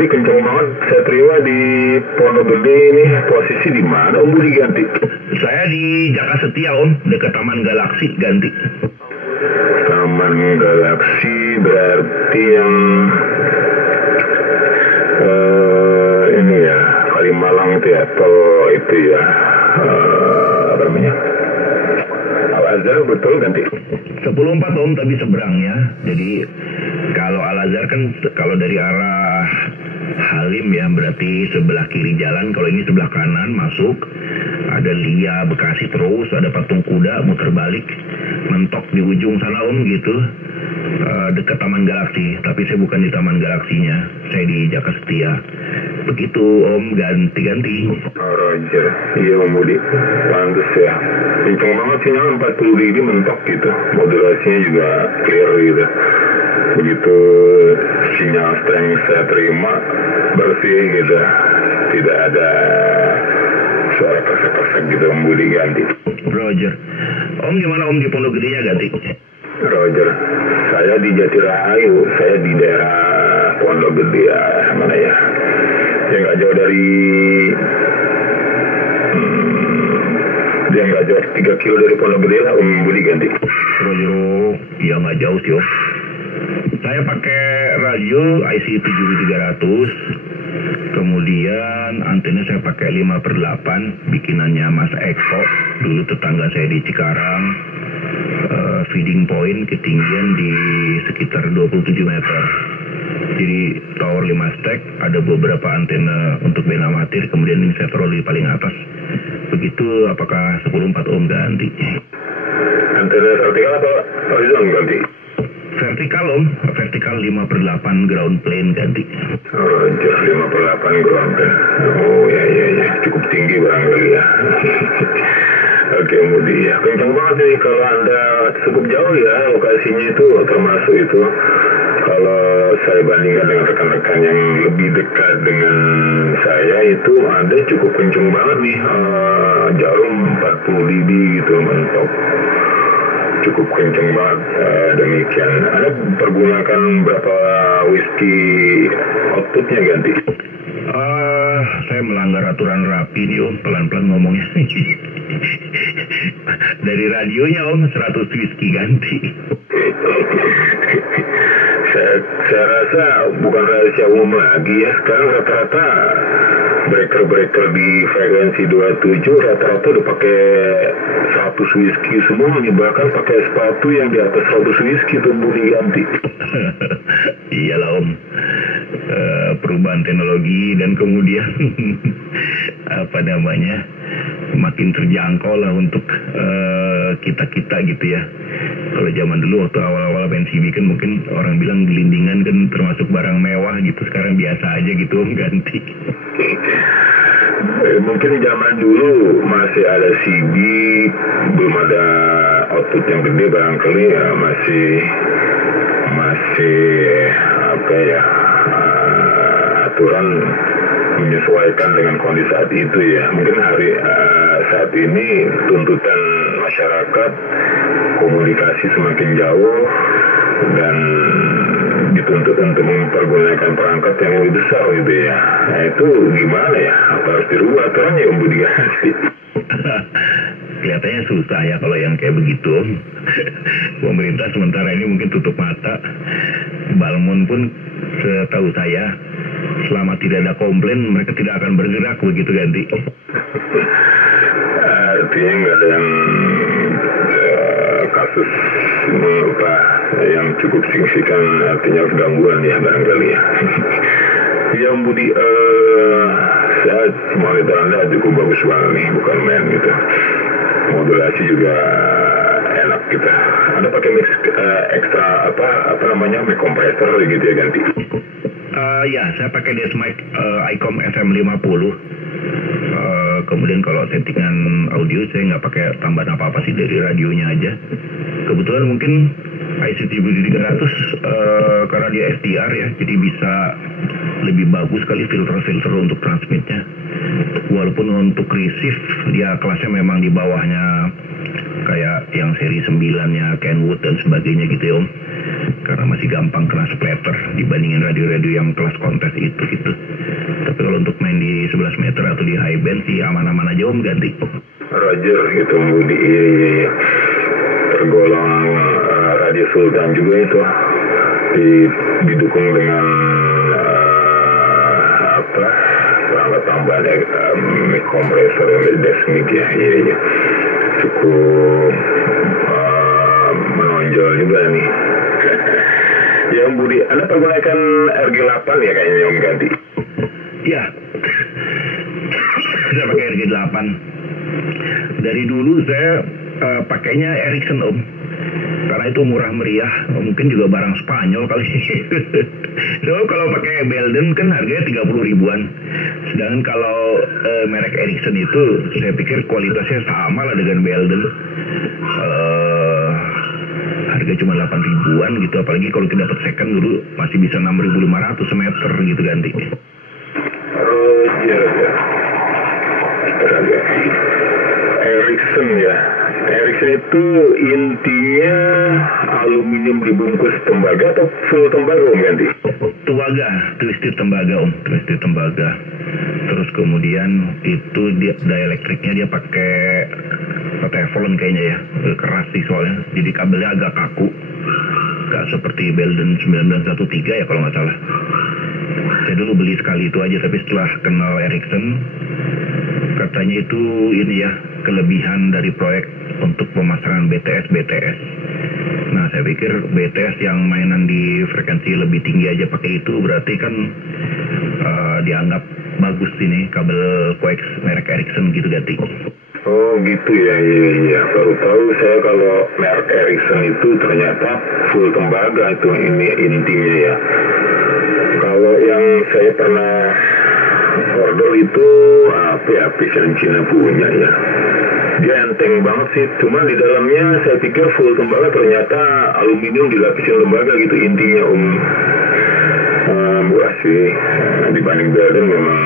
Budi kencang banget. Saya terima di Pondok Gede ini. Posisi di mana Om Budi ganti? Saya di Jakarta Setia Om, dekat Taman Galaksi ganti. Taman Galaksi berarti yang ini ya, Kalimalang itu ya, atau itu ya, apa namanya? Al-Azhar betul ganti? 10.4 Om, tapi seberangnya. Jadi kalau Al-Azhar kan kalau dari arah Halim ya, berarti sebelah kiri jalan. Kalau ini sebelah kanan masuk, ada Lia Bekasi, terus ada patung kuda muter balik mentok di ujung sana Om gitu, dekat Taman Galaksi. Tapi saya bukan di Taman Galaksinya, saya di Jakarta Setia. Begitu Om, ganti-ganti. Roger, iya Om Budi, pantes ya. Kenceng banget sinyal 40 dB mentok gitu, modulasinya juga clear gitu. Begitu sinyal strength saya terima, bersih gitu, tidak ada suara persek-persek gitu. Om Budi ganti. Roger. Om gimana Om di Pondok Gedenya ganti? Roger, saya di Jatirahayu, saya di daerah Pondok Gede ya, mana ya? Yang nggak jauh dari dia nggak jauh 3 kilo dari Pondok Gede lah Om Budi ganti. Roger, ya nggak jauh sih Om. Saya pakai radio IC 7300, kemudian antena saya pakai 5/8 bikinannya Mas Eko, dulu tetangga saya di Cikarang. Feeding point ketinggian di sekitar 27 meter. Jadi tower 5 stack, ada beberapa antena untuk band amatir, kemudian ini saya taruh di paling atas. Begitu, apakah 10.4 Om ganti? Antena vertikal atau horizon ganti? Vertikal Om, vertikal 5/8 ground plane ganti. Oh, 5/8 ground plane. Oh ya, cukup tinggi barangkali ya. Oke Om Budi ya, kencang banget nih kalau Anda cukup jauh ya lokasinya itu, termasuk itu kalau saya bandingkan dengan rekan-rekan yang lebih dekat dengan saya itu Anda cukup kencang banget nih, jarum 40 dB gitu mentok, cukup kencang banget. Demikian, Anda pergunakan berapa whisky outputnya ganti? Saya melanggar aturan rapi nih Om, pelan-pelan ngomongnya. Dari radionya Om 100 whisky ganti. Saya rasa bukan rahasia umum lagi ya. Sekarang rata-rata breaker-breaker di frekuensi 27 rata-rata udah pakai 100 whisky semua nih, bahkan pakai sepatu yang di atas 100 whisky tuh mau diganti. Iyalah Om, perubahan teknologi dan kemudian apa namanya, makin terjangkau lah untuk kita gitu ya. Kalau zaman dulu waktu awal-awal PNCB kan mungkin orang bilang gelindingan kan termasuk barang mewah gitu, sekarang biasa aja gitu Om ganti. Mungkin zaman dulu masih ada CB, belum ada output yang gede barangkali ya, masih apa ya, aturan menyesuaikan dengan kondisi saat itu ya. Mungkin saat ini tuntutan masyarakat komunikasi semakin jauh dan dituntut untuk mempergunakan perangkat yang lebih besar gitu ya. Nah itu gimana ya? Apa harus dirubah aturannya Om Budi ganti? Kelihatannya susah ya kalau yang kayak begitu. Pemerintah sementara ini mungkin tutup mata. Balmon pun setahu saya selama tidak ada komplain mereka tidak akan bergerak begitu ganti. Artinya nggak ada yang kasus yang cukup signifikan, artinya gangguan ya barangkali ya. Ya Om Budi, saya monitor Anda cukup bagus banget nih, bukan main gitu. Modulasi juga enak gitu. Anda pakai mix ekstra apa namanya, mic compressor gitu ya ganti? Ya, saya pakai Desmic ICOM SM50. Kemudian kalau settingan audio saya nggak pakai tambahan apa-apa sih, dari radionya aja. Kebetulan mungkin IC7300 karena dia SDR ya, jadi bisa lebih bagus kali filter-filter untuk transmitnya. Walaupun untuk receive dia kelasnya memang di bawahnya kayak yang seri 9-nya Kenwood dan sebagainya gitu ya Om, karena masih gampang kena splatter dibandingin radio-radio yang kelas kontes itu gitu. Tapi kalau untuk main di 11 meter atau di high band sih aman-aman aja Om, ganti. Roger gitu Budi. Iya. Tergolong radio Sultan juga itu didukung dengan perangkat tambahan mic kompresor Desmic ya. Iya. Cukup menonjol juga nih. Ya Om Budi, Anda pergunakan RG8 ya kayaknya Om ganti? Ya, saya pakai RG8. Dari dulu saya pakainya Ericsson Om, karena itu murah meriah, mungkin juga barang Spanyol kali. So kalau pakai Belden kan harganya 30 ribuan. Sedangkan kalau merek Ericsson itu saya pikir kualitasnya sama lah dengan Belden. Harga cuma 8 ribuan gitu, apalagi kalau kita dapat second dulu masih bisa 6.500 semeter gitu ganti. Oh iya. Ericsson ya. Ericsson itu intinya aluminium dibungkus tembaga atau full tembaga Om ganti? Tembaga, twisted tembaga Om, twisted tembaga. Terus kemudian itu dia dielectricnya dia pakai Teflon kayaknya ya, keras sih soalnya. Jadi kabelnya agak kaku, nggak seperti Belden 1913 ya kalau nggak salah. Saya dulu beli sekali itu aja, tapi setelah kenal Ericsson katanya itu ini ya kelebihan dari proyek untuk pemasangan BTS. Nah saya pikir BTS yang mainan di frekuensi lebih tinggi aja pakai itu berarti kan dianggap bagus ini kabel coax merek Ericsson gitu ganti. Oh gitu ya, iya. Baru tahu saya kalau merek Ericsson itu ternyata full tembaga itu ini intinya ya. Kalau yang saya pernah order itu apa ya, Vision Cina punya ya. Dia enteng banget sih, cuma di dalamnya saya pikir full tembaga, ternyata aluminium dilapisin tembaga gitu intinya murah sih dibanding Belden memang.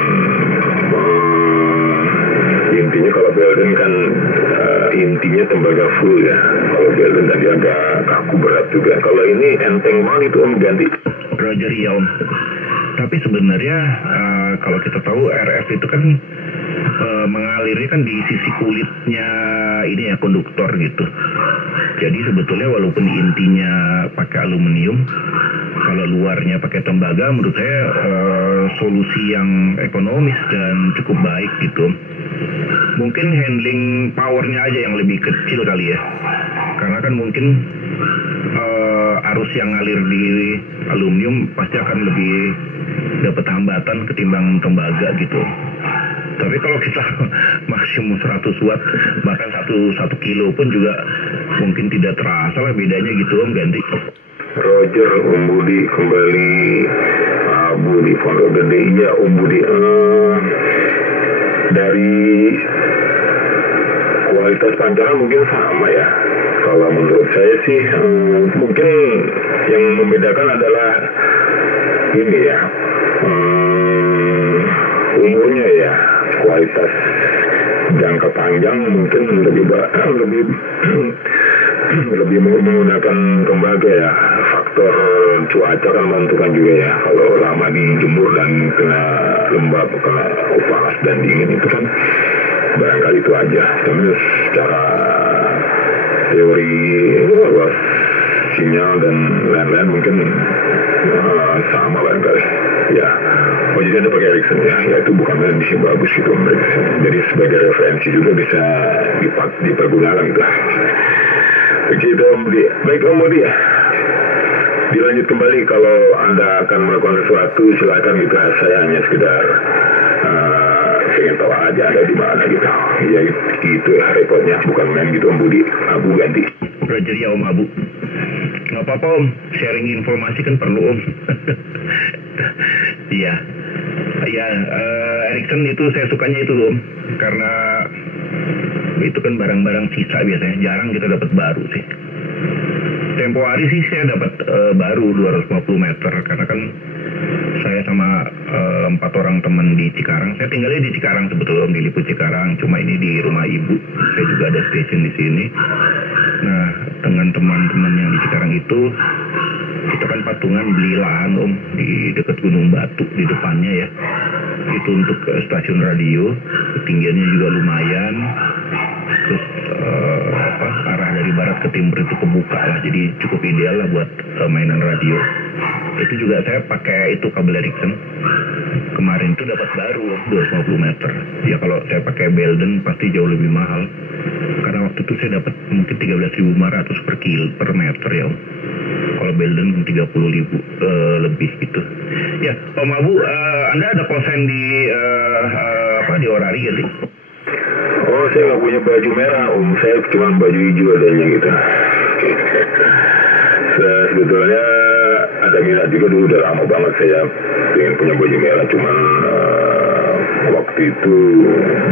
Intinya kalau Belden kan intinya tembaga full ya. Kalau Belden tadi agak kaku berat juga. Kalau ini enteng banget itu Om ganti. Roger ya Om. Tapi sebenarnya kalau kita tahu RF itu kan mengalirnya kan di sisi kulitnya ini ya, konduktor gitu. Jadi sebetulnya walaupun intinya pakai aluminium, kalau luarnya pakai tembaga, menurut saya solusi yang ekonomis dan cukup baik gitu. Mungkin handling powernya aja yang lebih kecil kali ya, karena kan mungkin arus yang ngalir di aluminium pasti akan lebih dapat hambatan ketimbang tembaga gitu. Tapi kalau kita maksimum 100 watt bahkan 1 kilo pun juga mungkin tidak terasa lah bedanya gitu Om ganti. Roger, Om Budi kembali Abu di Pondok Gede. Iya Om Budi, dari kualitas pancaran mungkin sama ya. Kalau menurut saya sih mungkin yang membedakan adalah ini ya, umurnya ya. Kualitas jangka panjang mungkin lebih menggunakan tembaga ya. Faktor cuaca kan menentukan juga ya. Kalau lama dijemur dan kena lembab, kena panas dan dingin itu kan barangkali itu aja. Tapi secara teori luas sinyal dan lain-lain mungkin sama barangkali ya. Oh jadi Anda pakai Ericsson ya, itu bukan bisa bagus gitu Ericsson. Jadi sebagai referensi juga bisa dipergunakan gitu. Begitu Om Budi. Baik Om Budi ya. Dilanjut kembali, kalau Anda akan melakukan sesuatu silakan gitu. Saya hanya sekedar ingin tahu aja Anda di mana gitu. Ya gitu ya repotnya, bukan main gitu Om Budi. Abu ganti. Roger ya Om Abu. Nggak apa-apa Om, sharing informasi kan perlu Om. Iya. Ya, Ericsson itu saya sukanya itu Om, karena itu kan barang-barang sisa biasanya, jarang kita dapat baru sih. Tempo hari sih saya dapat baru 250 meter, karena kan saya sama 4 orang teman di Cikarang. Saya tinggalnya di Cikarang sebetulnya, di Lipu Cikarang. Cuma ini di rumah ibu. Saya juga ada station di sini. Nah, dengan teman-teman yang di Cikarang itu, kita kan patungan beli lahan di dekat Gunung Batu di depannya ya. Itu untuk stasiun radio, ketinggiannya juga lumayan. Terus arah dari barat ke timur itu kebuka lah, jadi cukup ideal lah buat mainan radio. Itu juga saya pakai itu kabel Ericsson. Kemarin tuh dapat baru 250 meter. Ya kalau saya pakai Belden pasti jauh lebih mahal. Karena waktu itu saya dapat mungkin 13.500 per meter ya Om. Kalau Belden 30.000 lebih gitu. Ya Om Abu, Anda ada konsen di di Orari gitu? Oh, saya nggak punya baju merah Om, saya cuma baju hijau adanya gitu. Sebetulnya ada minat juga dulu, udah lama banget saya pengen punya baju merah, cuman waktu itu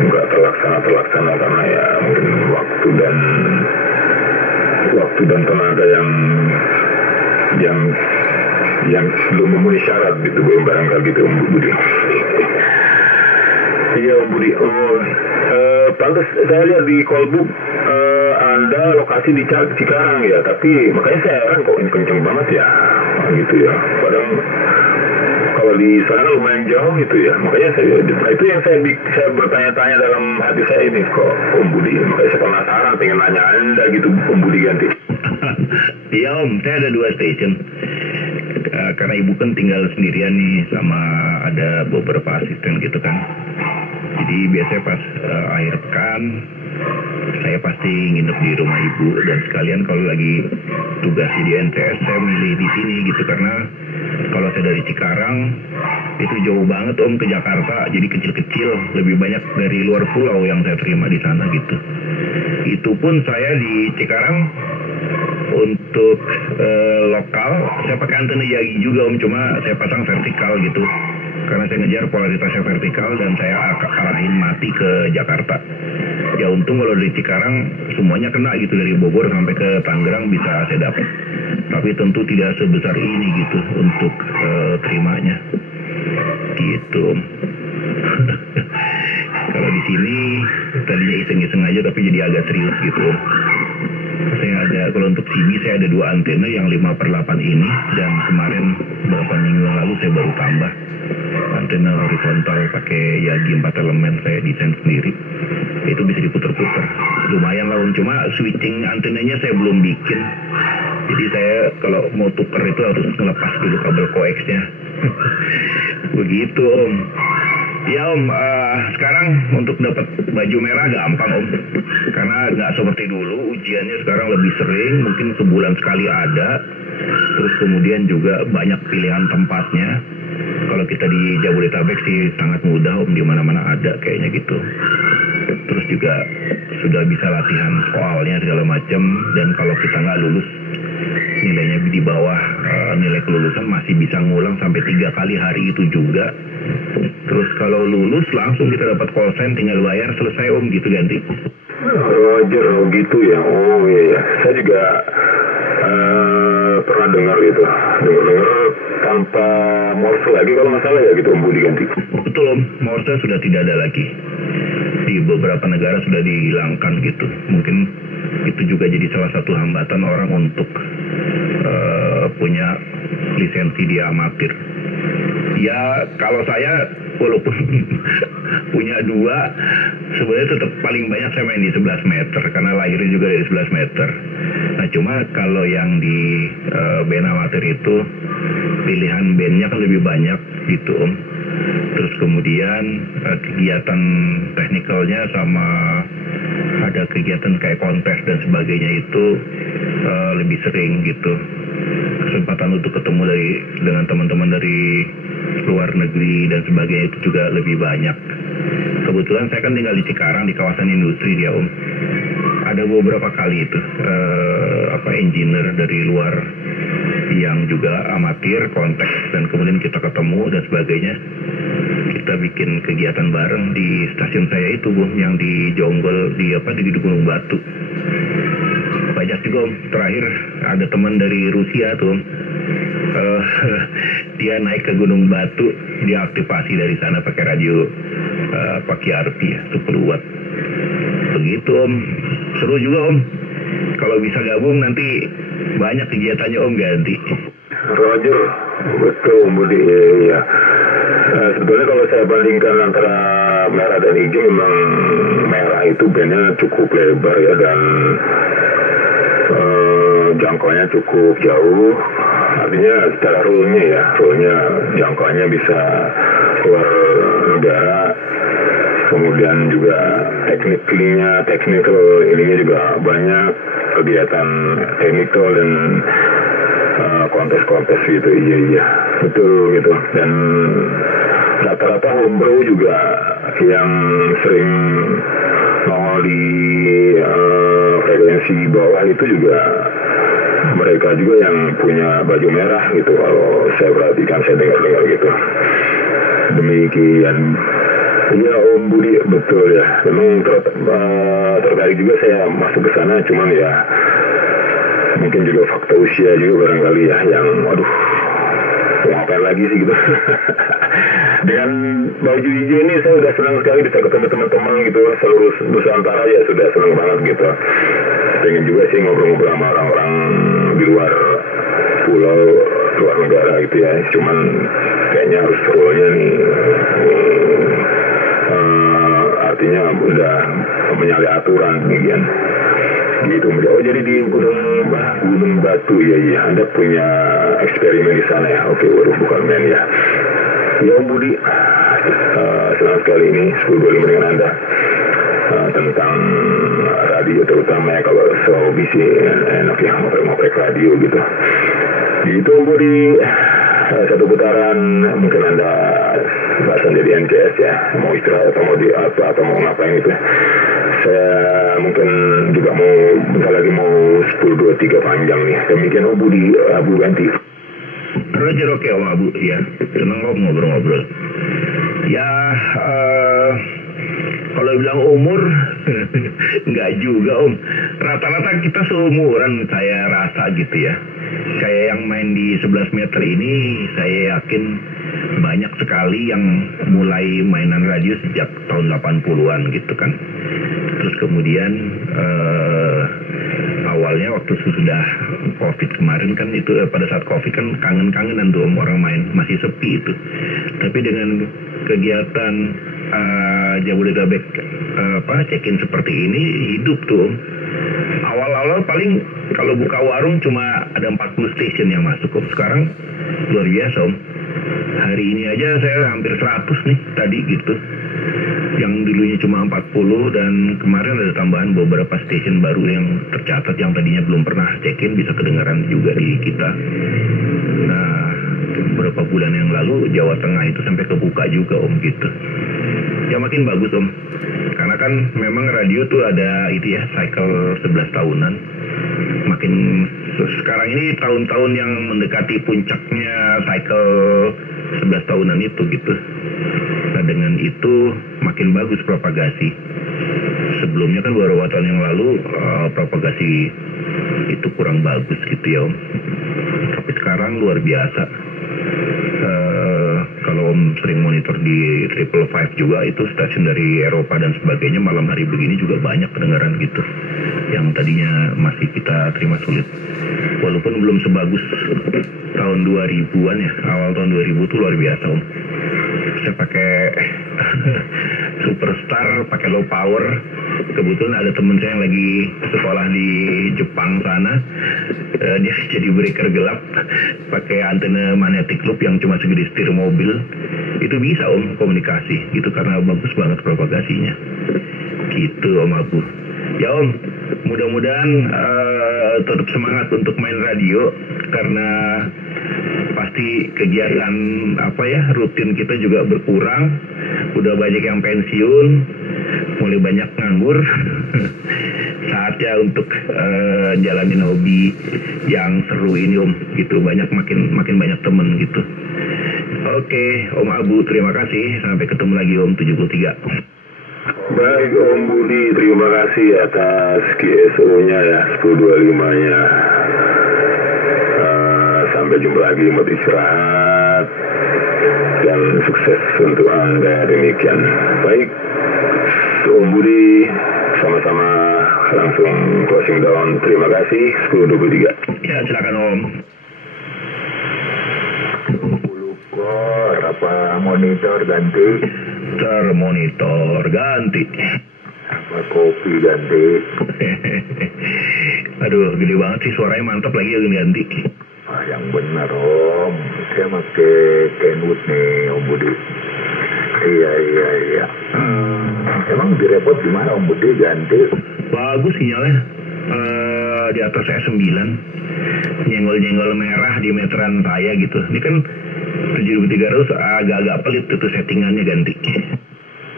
nggak terlaksana karena ya mungkin waktu dan tenaga yang belum memenuhi syarat gitu, barangkali gitu Om Budi. Iya Om Budi. Pantas saya lihat di Kolbuk Anda lokasi di Cikarang ya, tapi makanya saya heran kok ini kenceng banget ya, gitu ya. Padahal kalau di sana lumayan jauh gitu ya, makanya itu yang saya bertanya-tanya dalam hati saya ini kok Om Budi, makanya saya penasaran pengen nanya Anda gitu Om Budi ganti. Iya Om, saya ada 2 station. Karena ibu kan tinggal sendirian nih, sama ada beberapa asisten gitu kan. Jadi biasanya pas akhir pekan saya pasti nginep di rumah ibu, dan sekalian kalau lagi tugas di NCS saya milih di sini gitu, karena kalau saya dari Cikarang itu jauh banget Om ke Jakarta, jadi kecil-kecil, lebih banyak dari luar pulau yang saya terima di sana gitu. Itu pun saya di Cikarang untuk lokal saya pakai antena Yagi juga Om, cuma saya pasang vertikal gitu. Karena saya ngejar polaritasnya vertikal dan saya arahin mati ke Jakarta. Ya untung kalau dari Cikarang semuanya kena gitu, dari Bogor sampai ke Tangerang bisa saya dapat. Tapi tentu tidak sebesar ini gitu untuk terimanya. Gitu. Kalau di sini tadinya iseng-iseng aja tapi jadi agak serius gitu. Saya ada, kalau untuk CB saya ada 2 antena yang 5/8 ini, dan kemarin beberapa minggu yang lalu saya baru tambah antena horizontal pakai Yagi 4 elemen, saya desain sendiri. Itu bisa diputer-puter, lumayan lah Om. Cuma switching antenanya saya belum bikin, jadi saya kalau mau tuker itu harus ngelepas dulu kabel koaksnya. Begitu Om. Ya Om, sekarang untuk dapat baju merah gampang Om, karena nggak seperti dulu, ujiannya sekarang lebih sering, mungkin sebulan sekali ada. Terus kemudian juga banyak pilihan tempatnya. Kalau kita di Jabodetabek sih sangat mudah Om, di mana-mana ada kayaknya gitu. Terus juga sudah bisa latihan soalnya segala macam, dan kalau kita nggak lulus nilainya di bawah nilai kelulusan masih bisa ngulang sampai 3 kali hari itu juga. Terus kalau lulus langsung kita dapat call sign, tinggal bayar, selesai Om gitu ganti. Roger, gitu ya. Oh iya. Saya juga pernah dengar itu, dengar tanpa Morse lagi kalau nggak salah ya gitu Om Budi ganti. Betul Om, Morse sudah tidak ada lagi. Di beberapa negara sudah dihilangkan gitu. Mungkin itu juga jadi salah satu hambatan orang untuk punya lisensi di amatir. Ya kalau saya walaupun punya 2, sebenarnya tetap paling banyak saya main di 11 meter karena lahirnya juga dari 11 meter. Nah cuma kalau yang di band amatir itu pilihan bandnya kan lebih banyak gitu Om. Terus kemudian kegiatan teknikalnya sama ada kegiatan kayak kontes dan sebagainya itu lebih sering gitu. Kesempatan untuk ketemu dengan teman-teman dari luar negeri dan sebagainya itu juga lebih banyak. Kebetulan saya kan tinggal di Cikarang, di kawasan industri dia Om. Ada beberapa kali itu engineer dari luar yang juga amatir kontak, dan kemudian kita ketemu dan sebagainya. Kita bikin kegiatan bareng di stasiun saya itu Bu, yang di Jonggol di Gunung Batu. Banyak juga Om. Terakhir ada teman dari Rusia tuh Om. Eh, dia naik ke Gunung Batu, dia aktifasi dari sana pakai radio pakai RP ya, 10 watt. Begitu Om, seru juga Om. Kalau bisa gabung nanti banyak kegiatannya Om ganti. Roger, betul Budi, ya. Sebetulnya kalau saya bandingkan antara merah dan hijau, memang merah itu bandnya cukup lebar ya, dan jangkauannya cukup jauh. Artinya secara rule-nya jangkauannya bisa keluar negara. Kemudian juga technical ininya juga banyak, kegiatan technical dan kontes-kontes gitu. Iya betul gitu. Dan rata-rata homebrew juga yang sering nongol di frekuensi bawah itu juga mereka juga yang punya baju merah gitu, kalau saya perhatikan, saya dengar gitu. Demikian. Iya Om Budi, betul ya. Memang tertarik juga saya masuk ke sana, cuman ya mungkin juga faktor usia juga barangkali ya, yang aduh mau ngapain lagi sih gitu. Dengan baju hijau ini saya udah senang sekali bisa ketemu teman-teman gitu, seluruh Nusantara ya, sudah senang banget gitu. Pengen juga sih ngobrol-ngobrol sama orang-orang di luar pulau, luar negara gitu ya. Cuman kayaknya harus rule-nya nih artinya udah menyalahi aturan demikian gitu. Oh jadi di Gunung Batu ya, Anda punya eksperimen di sana ya. Oke, waduh bukan main ya. Ya Om Budi, senang sekali ini 10.25 dengan Anda tentang radio, terutama ya kalau hobi sih enak ya, ngoprek radio gitu. Gitu Om Budi, satu putaran mungkin Anda bahasan jadi NCS ya, mau istirahat atau mau di apa atau mau ngapain gitu. Saya mungkin juga mau bentar lagi mau 10.23 panjang nih. Demikian Om Budi, Abu ganti. Roger, oke Om Abu, ya senang Om ngobrol-ngobrol. Ya kalau bilang umur nggak juga Om, rata-rata kita seumuran saya rasa gitu ya. Kayak yang main di 11 meter ini, saya yakin banyak sekali yang mulai mainan radio sejak tahun 80-an gitu kan. Terus kemudian awalnya waktu sudah COVID kemarin kan itu, pada saat COVID kan kangen-kangenan tuh orang main, masih sepi itu. Tapi dengan kegiatan Jabodetabek check-in seperti ini, hidup tuh Om. Awal-awal paling kalau buka warung cuma ada 40 station yang masuk Om. Sekarang luar biasa Om. Hari ini aja saya hampir 100 nih tadi gitu. Yang dulunya cuma 40, dan kemarin ada tambahan beberapa station baru yang tercatat yang tadinya belum pernah check-in bisa kedengaran juga di kita. Nah, beberapa bulan yang lalu Jawa Tengah itu sampai kebuka juga Om gitu. Ya makin bagus Om. Karena kan memang radio tuh ada itu ya, cycle 11 tahunan. Makin sekarang ini tahun-tahun yang mendekati puncaknya cycle 11 tahunan itu gitu. Nah dengan itu makin bagus propagasi. Sebelumnya kan beberapa tahun yang lalu propagasi itu kurang bagus gitu ya Om. Tapi sekarang luar biasa. Kalau Om sering monitor di 555 juga, itu stasiun dari Eropa dan sebagainya, malam hari begini juga banyak pendengaran gitu yang tadinya masih kita terima sulit. Walaupun belum sebagus tahun 2000-an ya, awal tahun 2000 tuh luar biasa Om. Saya pakai Superstar, pakai low power. Kebetulan ada temen saya yang lagi sekolah di Jepang sana. Dia jadi breaker gelap, pakai antena magnetic loop yang cuma segede setir mobil. Itu bisa Om komunikasi gitu, karena bagus banget propagasinya. Gitu Om Abu. Ya Om, mudah-mudahan tetap semangat untuk main radio, karena pasti kegiatan rutin kita juga berkurang. Udah banyak yang pensiun, mulai banyak nganggur. Saatnya untuk jalanin hobi yang seru ini Om gitu. Makin banyak temen gitu. Oke Om Abu, terima kasih. Sampai ketemu lagi Om 73. Baik Om Budi, terima kasih atas KSO-nya ya, 1025-nya. Sampai sampai jumpa lagi buat istirahat dan sukses untuk Anda. Demikian. Baik, Om Budi, sama-sama langsung closing down. Terima kasih. 10.23. Ya, silakan Om. Apa monitor ganti? Termonitor ganti. Apa kopi ganti? Aduh, gede banget sih, suaranya mantap lagi yang ganti. Yang benar Om, saya pakai Kenwood nih Om Budi. Iya. Emang direpot gimana Om Budi ganti? Bagus sinyalnya. Di atas saya 9, nyenggol-nyenggol merah di meteran saya gitu. Ini kan 7.300 agak-agak pelit itu settingannya ganti.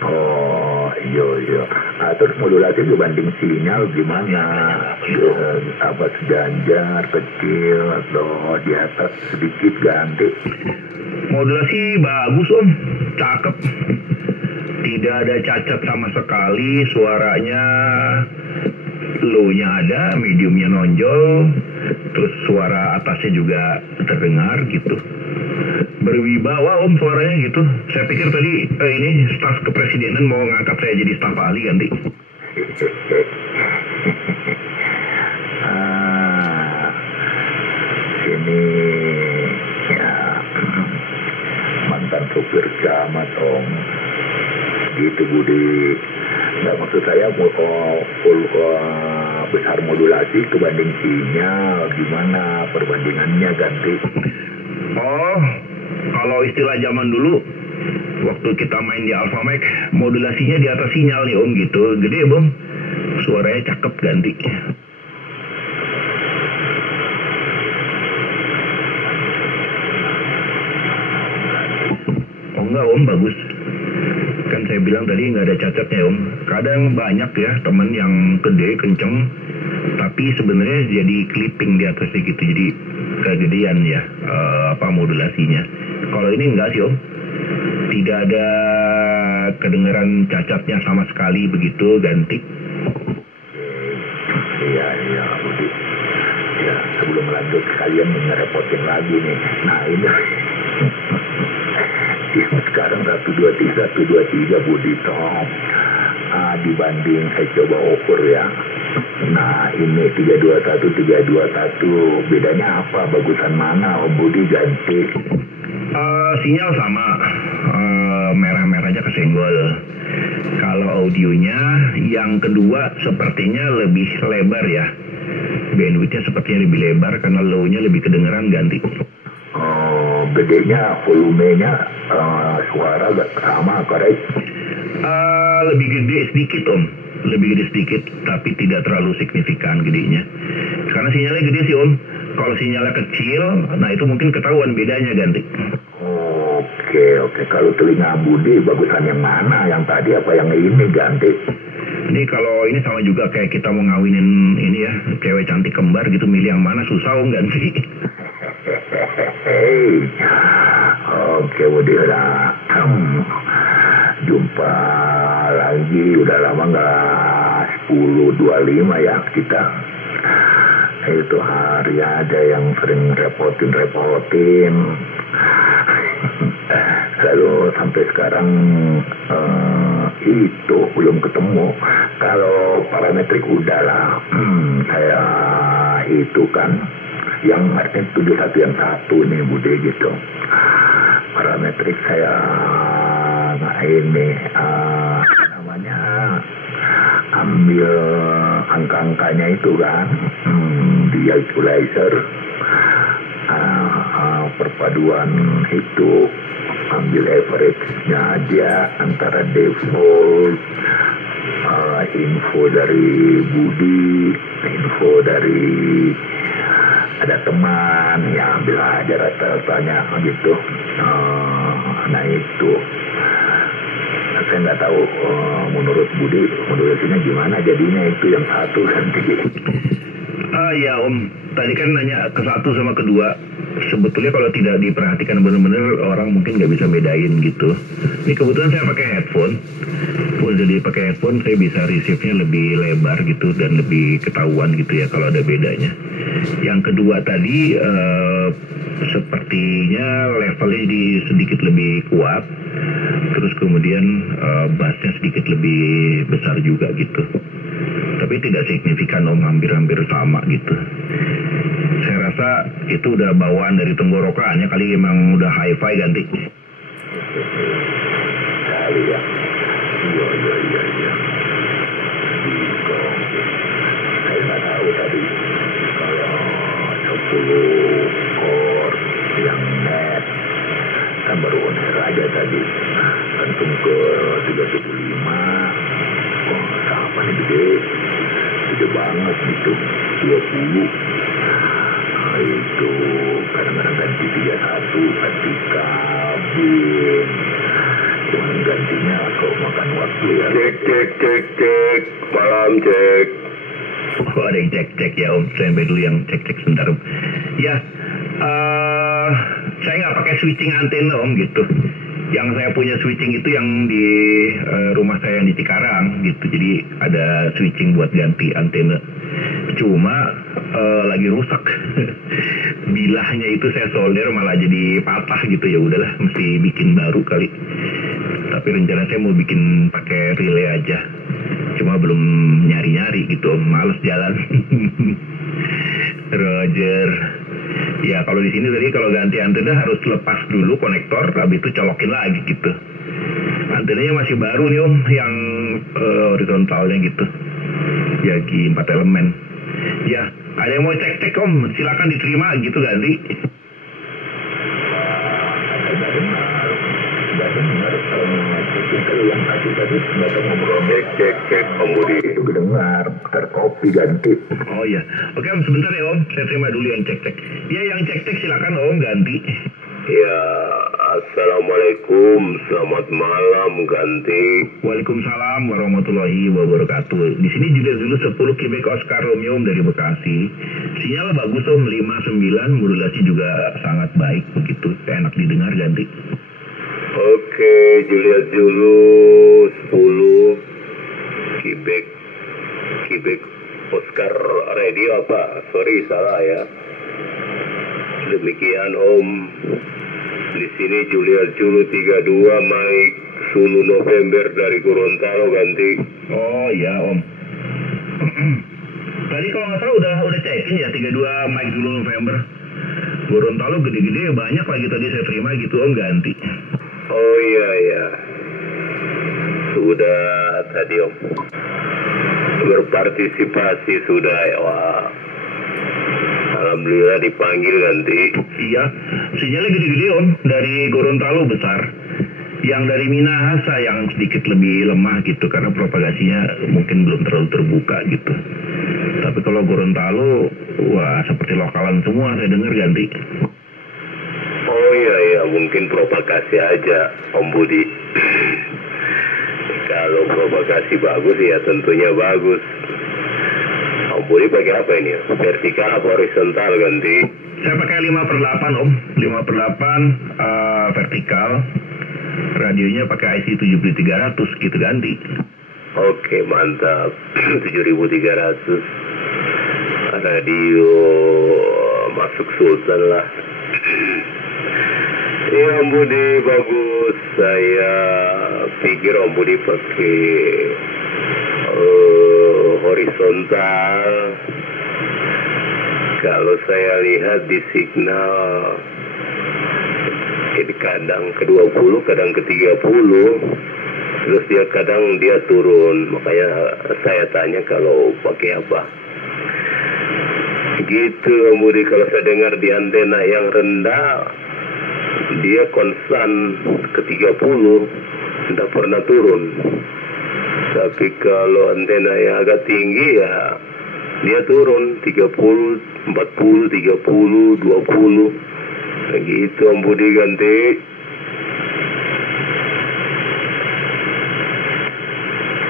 Oh iya. Nah, terus modulasi dibanding sinyal gimana? Apa sejajar, kecil, atau di atas sedikit ganti? Modulasi bagus Om, cakep. Tidak ada cacat sama sekali, suaranya low-nya ada, mediumnya nonjol, terus suara atasnya juga terdengar gitu. Berwibawa Om suaranya gitu. Saya pikir tadi ini staf kepresidenan mau ngangkat saya jadi staf ahli ganti. Ini ya mantan supir camat Om. Gitu Budi. Nggak, maksud saya full besar modulasi kebanding sinyal, gimana perbandingannya ganti? Oh, kalau istilah zaman dulu, waktu kita main di Alpha Max, modulasinya di atas sinyal nih Om gitu. Gede Bang, suaranya cakep ganti. Oh enggak Om, bagus. Kan saya bilang tadi nggak ada cacatnya Om. Kadang banyak ya temen yang gede, kenceng, tapi sebenarnya jadi clipping di atasnya gitu, jadi kegedean ya modulasinya. Kalau ini enggak sih Om, tidak ada kedengaran cacatnya sama sekali begitu ganti. Iya Budi. Ya sebelum lanjut kalian ngerepotin lagi nih. Nah ini sekarang 123 Budi Tom. Dibanding saya coba ukur ya. Nah ini 321 bedanya apa? Bagusan mana Om Budi ganti? Sinyal sama, merah-merahnya kesenggol. Kalau audionya yang kedua sepertinya lebih lebar ya, bandwidthnya sepertinya lebih lebar karena low-nya lebih kedengeran ganti. Gedenya, volumenya, suara sama korek? Lebih gede sedikit Om, lebih gede sedikit, tapi tidak terlalu signifikan gedenya. Karena sinyalnya gede sih Om. Kalau sinyalnya kecil, nah itu mungkin ketahuan bedanya ganti. Oke. Kalau telinga Budi bagusan yang mana? Yang tadi apa yang ini ganti? Ini kalau ini sama juga kayak kita mau ngawinin ini ya, cewek cantik kembar gitu, milih yang mana susah Om ganti. Oke Budi, udah jumpa lagi, udah lama nggak 10.25 ya kita. Itu hari ada yang sering repotin. Lalu sampai sekarang itu belum ketemu. Kalau parametrik udahlah, saya itu kan yang artinya 71 yang satu nih Budi gitu. Parametrik saya ini namanya ambil angka-angkanya itu kan, di equalizer, perpaduan itu ambil average-nya aja antara default, info dari Budi, info dari ada teman, ya ambil aja rata-ratanya gitu. Nah itu saya nggak tahu menurut Budi modulasinya gimana jadinya itu yang satu nanti. Ya Om, tadi kan nanya ke satu sama kedua. Sebetulnya kalau tidak diperhatikan benar-benar orang mungkin nggak bisa bedain gitu. Ini kebetulan saya pakai headphone. Jadi pakai headphone saya bisa receive-nya lebih lebar gitu dan lebih ketahuan gitu ya kalau ada bedanya. Yang kedua tadi sepertinya levelnya di sedikit lebih kuat, terus kemudian bassnya sedikit lebih besar juga gitu, tapi tidak signifikan Om, hampir-hampir sama gitu. Saya rasa itu udah bawaan dari tenggorokannya kali, emang udah hi-fi ganti. Kali ya. Iya. Saya nggak tahu tadi kalau 10 core yang net kan baru owner aja tadi, tentu ke 375. Oh, sama gede banget gitu, 20. Nah, itu kadang-kadang ganti 31, ganti kabin. Cuman gantinya kalau makan waktu ya. Cek, malam cek. Oh, ada yang cek ya Om, saya dulu yang cek sebentar Om. Ya, saya nggak pakai switching antena Om gitu. Yang saya punya switching itu yang di rumah saya yang di Cikarang gitu, jadi ada switching buat ganti antena. Cuma lagi rusak. Bilahnya itu saya solder malah jadi patah gitu, ya udahlah mesti bikin baru kali. Tapi rencana saya mau bikin pakai relay aja. Cuma belum nyari-nyari gitu, males jalan. Roger. Ya kalau di sini tadi kalau ganti antena harus lepas dulu konektor, habis itu colokin lagi gitu. Antenanya masih baru nih Om, yang horizontalnya gitu. Yagi 4 elemen. Ya, ada yang mau cek Om, silakan diterima gitu ganti. Yang tadi sudah ngobrol cek Om Budi itu dengar terkopi ganti. Oh iya, oke Om, sebentar ya Om, saya terima dulu yang cek. Ya yang cek silakan Om ganti. Ya, assalamualaikum, selamat malam ganti. Waalaikumsalam warahmatullahi wabarakatuh. Di sini Julius Zulu 10 Quebec Oscar Romeo Om dari Bekasi. Sinyal bagus Om, 59, modulasi juga sangat baik begitu, enak didengar ganti. Oke, Julius Zulu 10 Quebec Oscar Radio apa? Sorry, salah ya. Demikian Om. Di sini Julius Zulu 32 Mike Sulu November dari Gorontalo ganti. Oh iya Om. Tadi kalau nggak salah udah cekin ya 32 Mike Zulu November. Gorontalo gede-gede banyak lagi tadi saya terima gitu Om ganti. Oh iya. Sudah tadi Om. Berpartisipasi sudah ya. Wah. Alhamdulillah dipanggil ganti. Iya, sinyalnya gede-gede Om, dari Gorontalo besar. Yang dari Minahasa yang sedikit lebih lemah gitu, karena propagasinya mungkin belum terlalu terbuka gitu. Tapi kalau Gorontalo, wah seperti lokalan semua saya dengar ganti. Oh iya, mungkin propagasi aja Om Budi. Kalau propagasi bagus ya tentunya bagus. Om Budi pakai apa ini? Vertikal apa horizontal ganti? Saya pakai 5/8 Om, 5/8 vertikal. Radionya pakai IC 7300 gitu ganti. Oke, mantap. 7300. Radio masuk Sultan lah. Ya Om Budi bagus. Saya pikir Om Budi pakai horizontal. Kalau saya lihat di signal kadang ke 20, kadang ke 30, terus kadang dia turun. Makanya saya tanya kalau pakai apa. Gitu Om Budi, kalau saya dengar di antena yang rendah dia konstan ke 30, tidak pernah turun. Tapi kalau antena yang agak tinggi ya dia turun 30, 40, 30, 20. Begitu Om Budi ganti.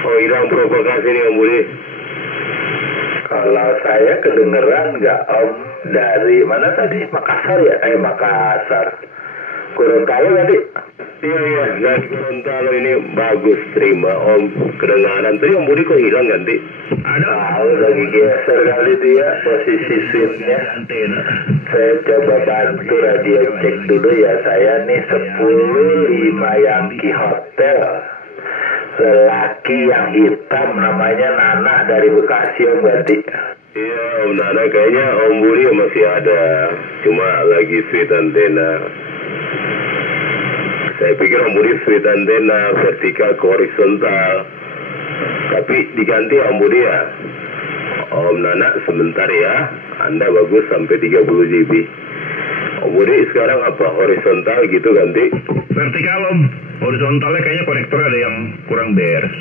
Oh, hilang provokasi nih Om Budi. Kalau saya kedengeran nggak Om? Dari mana tadi? Makassar ya? Makassar. Gorontalo tadi. Iya, dari Gorontalo ini bagus, terima Om. Kedengaran tadi Om Budi kok hilang ganti? Ada Tahu lagi geser kali dia posisi switchnya. antena. Saya coba bantu radio cek dulu ya. Saya nih 10-5 Yankee Hotel. Lelaki yang hitam namanya Nana dari Bekasi Om berarti. Iya Om Nana, kayaknya Om Budi masih ada, cuma lagi switch antena. Saya pikir Om Budi switch antena vertikal ke horizontal, tapi diganti Om Budi ya. Om Nana sebentar ya, Anda bagus sampai 30 GB. Om Budi sekarang apa, horizontal gitu ganti? Vertikal Om, horizontalnya kayaknya konektor ada yang kurang beres.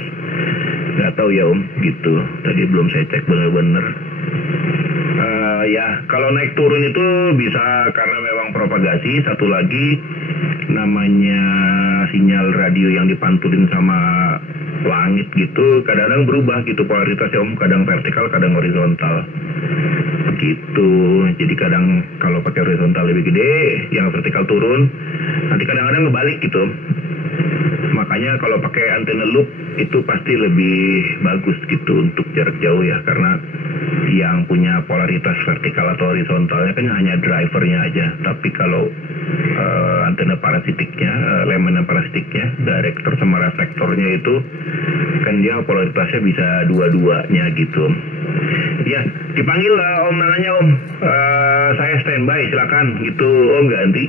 Nggak tahu ya Om, gitu. Tadi belum saya cek bener-bener. Ya, kalau naik turun itu bisa karena memang propagasi. Satu lagi namanya sinyal radio yang dipantulin sama langit gitu, kadang-kadang berubah gitu polaritasnya Om, kadang vertikal, kadang horizontal. Begitu. Jadi kadang kalau pakai horizontal lebih gede, yang vertikal turun. Nanti kadang-kadang ngebalik gitu. Makanya kalau pakai antena loop itu pasti lebih bagus gitu untuk jarak jauh ya, karena yang punya polaritas vertikal atau horizontalnya kan hanya drivernya aja. Tapi kalau antena parasitiknya, elemen parasitiknya, director sama reflektornya itu kan dia polaritasnya bisa dua-duanya gitu. Ya, dipanggil lah Om Nananya Om. Saya standby silakan gitu Om, ganti.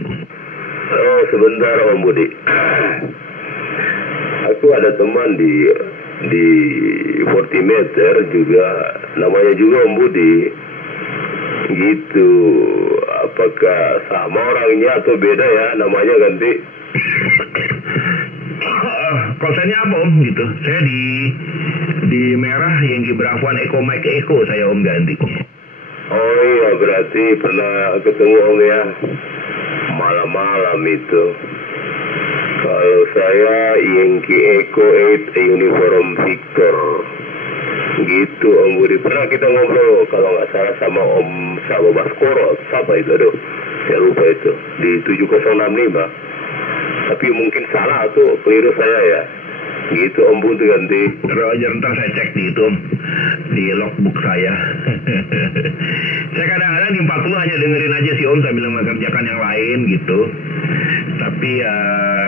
Oh sebentar Om Budi. Aku ada teman di 40 meter juga, namanya juga Om Budi. Gitu. Apakah sama orangnya atau beda ya namanya ganti? Kosennya apa Om gitu? Saya di merah yang di Bravoan Eko Mike Eko saya Om, ganti. Oh iya, berarti pernah ketemu Om ya malam-malam itu. Kalau saya Yankee Echo 8 Uniform Victor. Gitu Om Budi. Pernah kita ngobrol kalau nggak salah sama Om Sabo Baskoro. Siapa itu? Aduh, saya lupa itu. Di 7065. Tapi mungkin salah tuh, keliru saya ya. Gitu Om Budi ganti. Roger, ntar saya cek di itu Om, di logbook saya. Saya kadang-kadang di 40 hanya dengerin aja sih Om sambil mengerjakan yang lain gitu. Tapi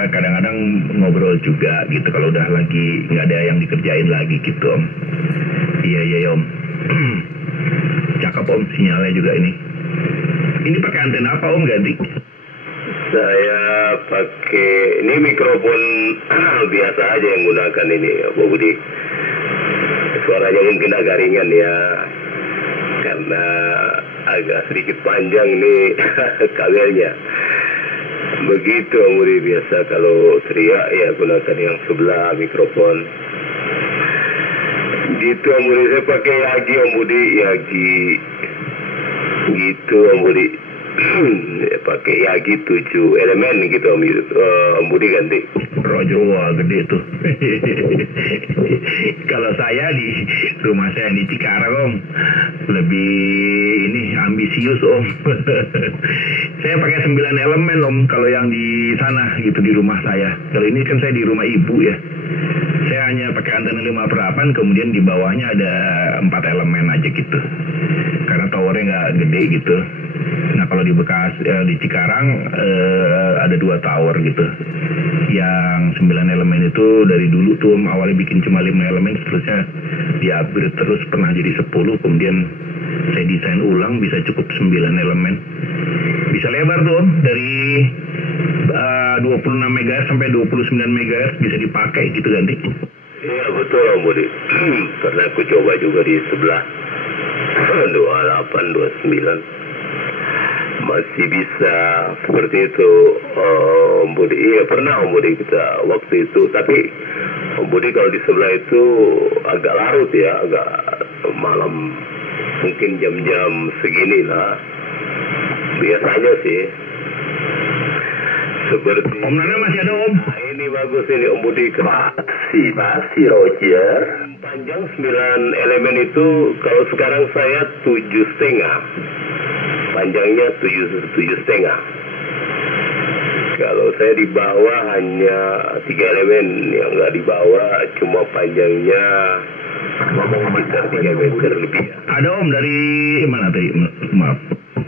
kadang-kadang ngobrol juga gitu kalau udah lagi nggak ada yang dikerjain lagi gitu Om. Iya Om. Cakep Om, sinyalnya juga ini. Ini pakai antena apa Om, ganti? Saya pakai ini mikrofon biasa aja yang gunakan ini Pak Budi. Suaranya mungkin agak ringan ya, karena agak sedikit panjang ini kabelnya. Begitu Om Budi, biasa kalau teriak ya gunakan yang sebelah mikrofon. Gitu Om Budi, saya pakai Yagi Om Budi, Yagi. Gitu Om Budi. Pakai Yagi 7 elemen gitu Om Budi ganti. Roger, wah gede tuh. Kalau saya di rumah saya di Cikarang Om, lebih ini ambisius Om. Saya pakai 9 elemen Om kalau yang di sana gitu di rumah saya. Kalau ini kan saya di rumah ibu ya. Saya hanya pakai antena 5/8, kemudian di bawahnya ada 4 elemen aja gitu. Karena towernya nggak gede gitu. Nah kalau di di Cikarang ada 2 tower gitu. Yang 9 elemen itu dari dulu tuh awalnya bikin cuma 5 elemen, seterusnya di-upgrade terus pernah jadi 10, kemudian saya desain ulang bisa cukup 9 elemen. Bisa lebar tuh Om, dari 26 MHz sampai 29 MHz bisa dipakai gitu ganti. Iya betul Om Budi. Pernah aku coba juga di sebelah 28, 29. Masih bisa seperti itu Om Budi. Iya pernah Om Budi kita waktu itu. Tapi Om Budi kalau di sebelah itu agak larut ya, agak malam, mungkin jam-jam segini lah biasanya sih. Seperti Om Nana masih ada Om? Nah, ini bagus ini Om Budi. Masih Roger. Panjang 9 elemen itu kalau sekarang saya 7,5. Panjangnya 7,5. Kalau saya di bawah hanya 3 elemen, yang nggak di bawah cuma panjangnya sekitar 3 meter lebih. Ada Om dari mana tadi? Maaf,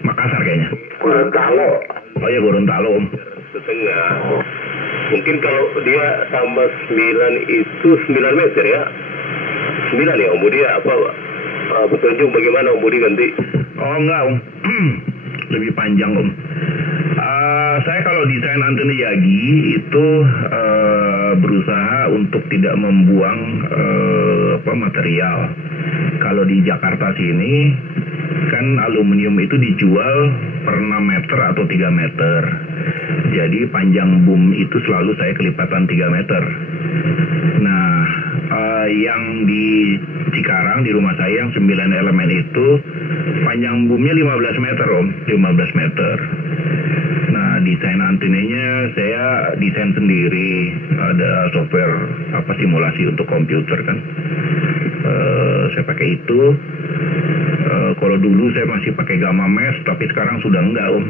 Makassar kayaknya. Gorontalo. Oh ya, Gorontalo Om. Setengah. Mungkin kalau dia tambah 9 itu 9 meter ya. 9 ya Om Budi, apa petunjuk bagaimana Om Budi nanti? Oh enggak Om. Lebih panjang Om. Saya kalau desain antena Yagi itu berusaha untuk tidak membuang material. Kalau di Jakarta sini kan aluminium itu dijual per 6 meter atau 3 meter. Jadi panjang boom itu selalu saya kelipatan 3 meter. Nah, yang di Cikarang di rumah saya yang 9 elemen itu panjang boomnya 15 meter Om, 15 meter. Nah, desain antenanya saya desain sendiri, ada software simulasi untuk komputer kan. Saya pakai itu. Kalau dulu saya masih pakai gamma mesh, tapi sekarang sudah enggak Om.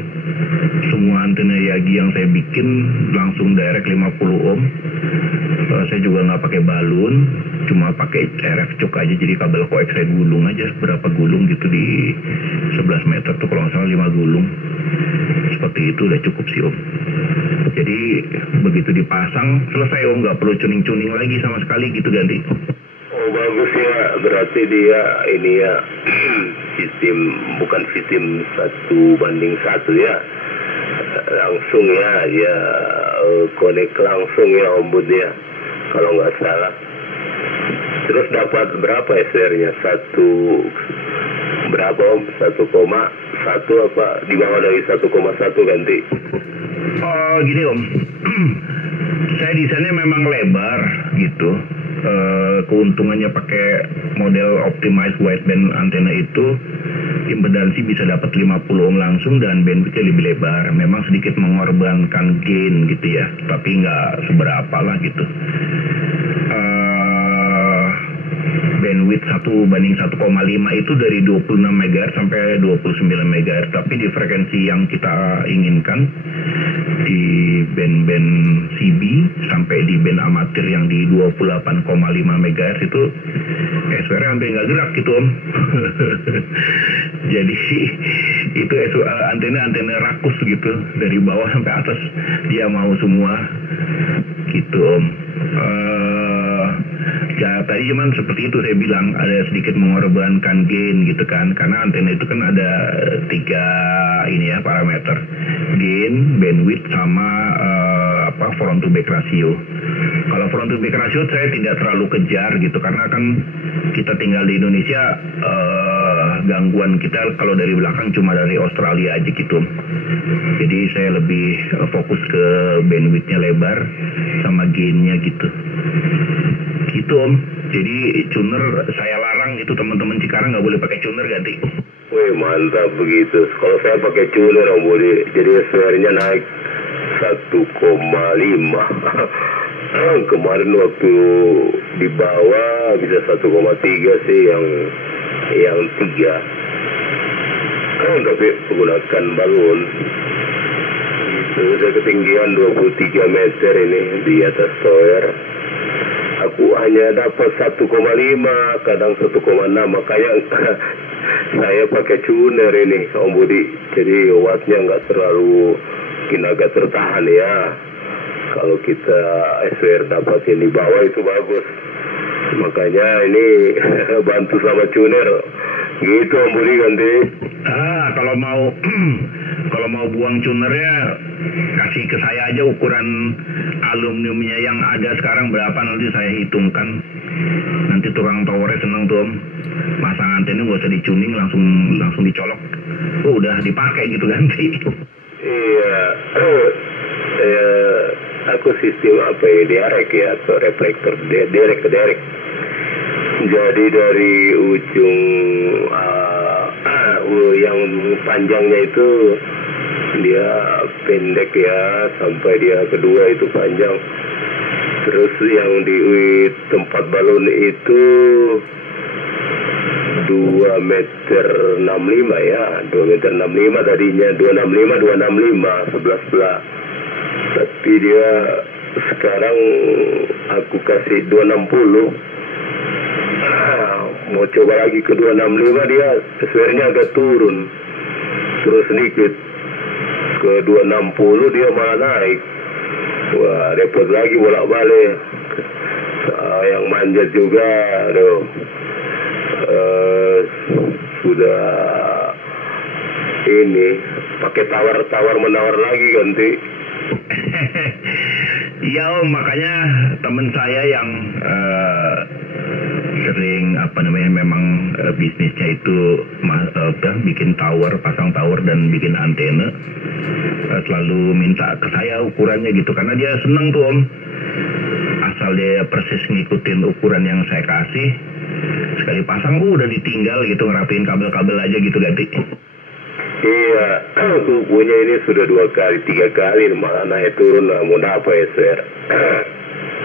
Semua antena Yagi yang saya bikin langsung direct 50 Ohm. Saya juga nggak pakai balun, cuma pakai RF cuk aja, jadi kabel koaxial gulung aja, berapa gulung gitu di 11 meter tuh kalau nggak salah 5 gulung. Seperti itu udah cukup sih Om. Jadi begitu dipasang selesai Om, nggak perlu tuning-tuning lagi sama sekali gitu ganti. Oh bagus ya, berarti dia ini ya sistem, bukan sistem 1:1 ya, langsung ya, dia connect langsung ya Om Budi ya, kalau nggak salah. Terus dapat berapa SR-nya? Berapa Om? 1,1 apa? Di bawah dari 1,1 ganti? Oh gini Om, saya desainnya memang lebar gitu. Keuntungannya pakai model optimized wideband antena itu impedansi bisa dapat 50 ohm langsung dan bandwidthnya lebih lebar. Memang sedikit mengorbankan gain gitu ya, tapi nggak seberapa lah gitu. Bandwidth 1:1,5 itu dari 26 MHz sampai 29 MHz, tapi di frekuensi yang kita inginkan di band-band CB sampai di band amatir yang di 28,5 MHz itu SWR hampir nggak gerak gitu Om. Jadi itu antena rakus gitu, dari bawah sampai atas dia mau semua gitu Om. Ya tadi cuman seperti itu saya bilang, ada sedikit mengorbankan gain gitu kan, karena antena itu kan ada 3 parameter, gain, bandwidth sama front to back ratio. Kalau front to back ratio saya tidak terlalu kejar gitu, karena kan kita tinggal di Indonesia, gangguan kita kalau dari belakang cuma dari Australia aja gitu. Jadi saya lebih fokus ke bandwidthnya lebar sama gainnya gitu. Gitu Om. Jadi tuner saya larang itu, teman-teman Cikarang nggak boleh pakai tuner ganti. Wih mantap begitu. Kalau saya pakai tuner Om Budi, jadi SWR-nya naik 1,5. Kemarin waktu di bawah bisa 1,3 sih yang 3. Tapi menggunakan balon. Sudah ketinggian 23 meter ini di atas tower. Aku hanya dapat 1,5, kadang 1,6, makanya saya pakai tuner ini Om Budi. Jadi wattnya nggak terlalu agak tertahan ya. Kalau kita SWR dapatin di bawah itu bagus. Makanya ini bantu sama tuner. Gitu Om Budi ganti. Kalau mau buang tunernya kasih ke saya aja ukuran aluminiumnya yang ada sekarang berapa, nanti saya hitungkan. Nanti tukang towernya seneng tuh Om. Masang antena nggak usah dicuning, langsung dicolok. Udah dipakai gitu ganti. Iya. Aku sistem direct ya, atau reflektor direct ke direct. Jadi dari ujung yang panjangnya itu dia pendek ya, sampai dia kedua itu panjang. Terus yang di tempat balon itu 2,65 meter ya, 2,65 meter tadinya, 2,65 2,65 sebelah-sebelah. Tapi dia sekarang aku kasih 260. Mau coba lagi ke 265, dia SWR-nya agak turun sedikit. Ke 260 dia malah naik. Wah, repot lagi bolak-balik. Yang manjat juga, aduh. Sudah ini pakai tawar menawar lagi ganti. Iya Om, makanya teman saya yang sering memang bisnisnya itu bikin tower, pasang tower dan bikin antena, selalu minta ke saya ukurannya gitu, karena dia seneng tuh Om, asal dia persis ngikutin ukuran yang saya kasih, sekali pasang udah ditinggal gitu, ngerapiin kabel-kabel aja gitu ganti. Iya, aku punya ini sudah 2 kali, 3 kali malah naik turun, namun apa ya sir?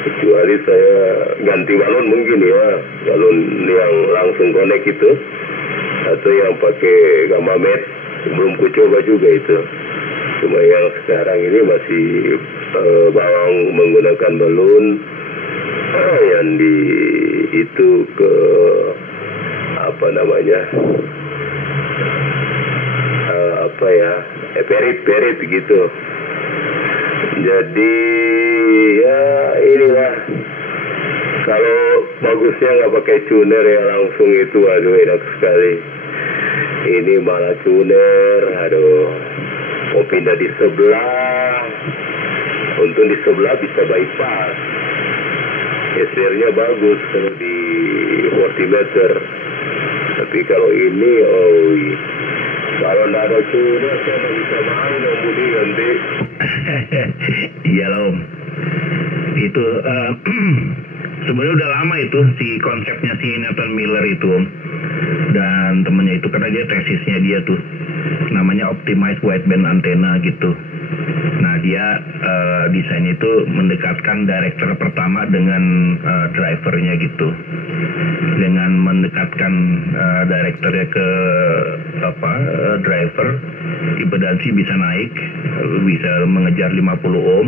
Kecuali saya ganti balon mungkin ya, balon yang langsung connect itu, atau yang pakai gamma med, belum ku coba juga itu. Cuma yang sekarang ini masih bawang menggunakan balon yang di itu ke perit gitu. Jadi ya inilah, kalau bagusnya nggak pakai tuner ya langsung itu, aduh enak sekali. Ini malah tuner, aduh mau pindah di sebelah, untung di sebelah bisa bypass, SR-nya bagus kalau di 40 meter. Tapi kalau ini, kalau nggak ada tuner saya nggak bisa main Om Budi nanti. Iya Om, itu sebenarnya udah lama itu si konsepnya si Nathan Miller itu Om, dan temennya itu karena dia tesisnya dia tuh namanya optimized wideband antenna gitu. Nah dia desainnya itu mendekatkan director pertama dengan drivernya gitu, dengan mendekatkan directornya ke driver, impedansi bisa naik, bisa mengejar 50 ohm,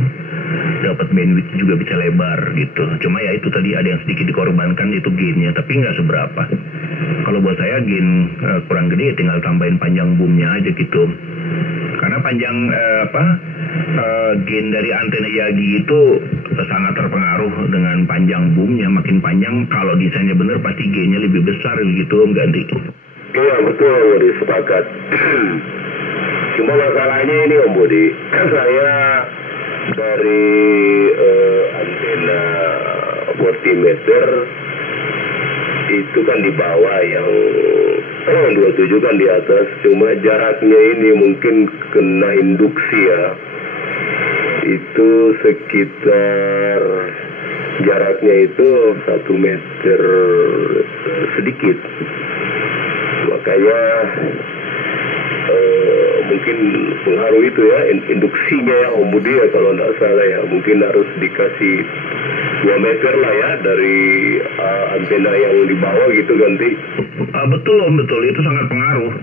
dapat bandwidth juga bisa lebar gitu. Cuma ya itu tadi ada yang sedikit dikorbankan, itu gainnya, tapi nggak seberapa. Kalau buat saya gain kurang gede, tinggal tambahin panjang boomnya aja gitu. Karena panjang gain dari antena Yagi itu sangat terpengaruh dengan panjang boomnya. Makin panjang, kalau desainnya bener pasti gainnya lebih besar gitu Om Ganti. Iya betul Om Budi, sepakat. Cuma masalahnya ini Om Budi, saya dari antena 40 meter itu kan di bawah, yang 27 kan di atas. Cuma jaraknya ini mungkin kena induksi ya, itu sekitar jaraknya itu 1 meter sedikit. Makanya mungkin pengaruh itu ya, induksinya ya Om Budi ya, kalau tidak salah ya, mungkin harus dikasih 2 meter lah ya dari antena yang di bawah gitu ganti. Betul Om, betul, itu sangat pengaruh.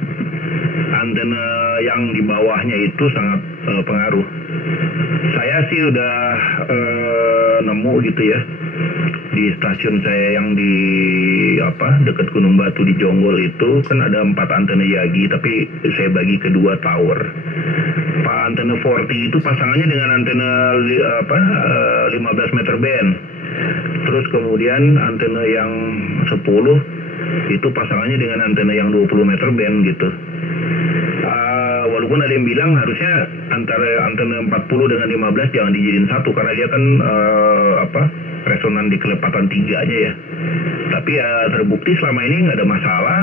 Antena yang di bawahnya itu sangat pengaruh. Saya sih udah nemu gitu ya, di stasiun saya yang di dekat Gunung Batu di Jonggol itu kan ada 4 antena Yagi, tapi saya bagi ke 2 tower. Antena 40 itu pasangannya dengan antena 15 meter band. Terus kemudian antena yang 10 itu pasangannya dengan antena yang 20 meter band gitu. Walaupun ada yang bilang harusnya antara antena 40 dengan 15 jangan dijadiin satu, karena dia kan resonan di kelepatan 3-nya ya. Tapi ya terbukti selama ini nggak ada masalah,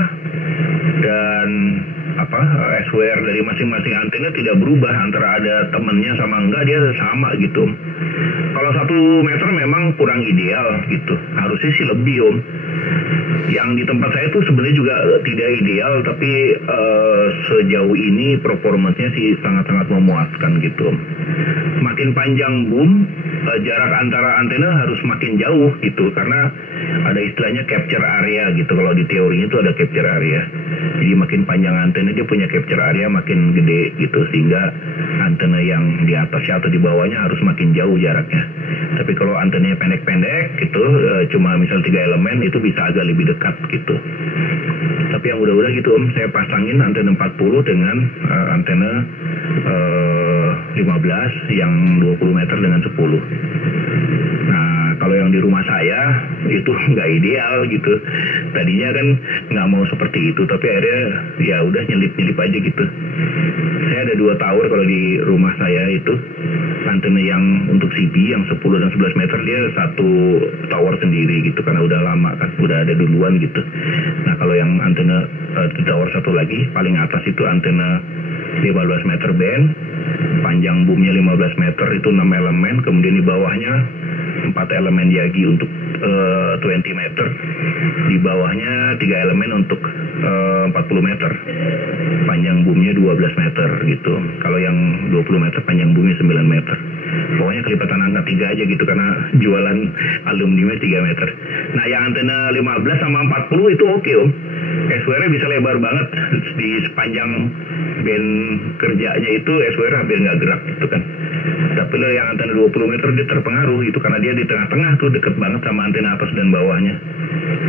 dan SWR dari masing-masing antena tidak berubah, antara ada temennya sama enggak dia sama gitu. Kalau 1 meter memang kurang ideal gitu. Harusnya sih lebih Om. Yang di tempat saya tuh sebenarnya juga tidak ideal, tapi sejauh ini performanya sih sangat-sangat memuaskan gitu Om. Semakin panjang boom, jarak antara antena harus makin jauh gitu, karena ada istilahnya capture area gitu. Kalau di teorinya itu ada capture area. Jadi makin panjang antena dia punya capture area makin gede gitu, sehingga antena yang di atasnya atau di bawahnya harus makin jauh jaraknya. Tapi kalau antenanya pendek-pendek gitu, cuma misal 3 elemen, itu bisa agak lebih dekat gitu. Tapi yang udah-udah gitu Om, saya pasangin antena 40 dengan antena 15 yang 20 meter dengan 10. Nah, kalau yang di rumah saya itu nggak ideal gitu. Tadinya kan nggak mau seperti itu, tapi akhirnya ya udah nyelip-nyelip aja gitu. Saya ada 2 tower kalau di rumah saya itu. Antena yang untuk CB yang 10 dan 11 meter dia 1 tower sendiri gitu, karena udah lama kan, udah ada duluan gitu. Nah, kalau yang antena di tower satu lagi paling atas itu antena 15 meter band, panjang boomnya 15 meter itu 6 elemen, kemudian di bawahnya 4 elemen Yagi untuk 20 meter, di bawahnya 3 elemen untuk 40 meter, panjang boomnya 12 meter gitu. Kalau yang 20 meter panjang boomnya 9 meter. Pokoknya kelipatan angka 3 aja gitu, karena jualan alumniumnya 3 meter. Nah, yang antena 15 sama 40 itu oke Om. SWR bisa lebar banget di sepanjang band kerjanya itu, SWR hampir nggak gerak gitu kan. Tapi lo yang antena 20 meter dia terpengaruh itu, karena dia di tengah-tengah tuh deket banget sama antena atas dan bawahnya.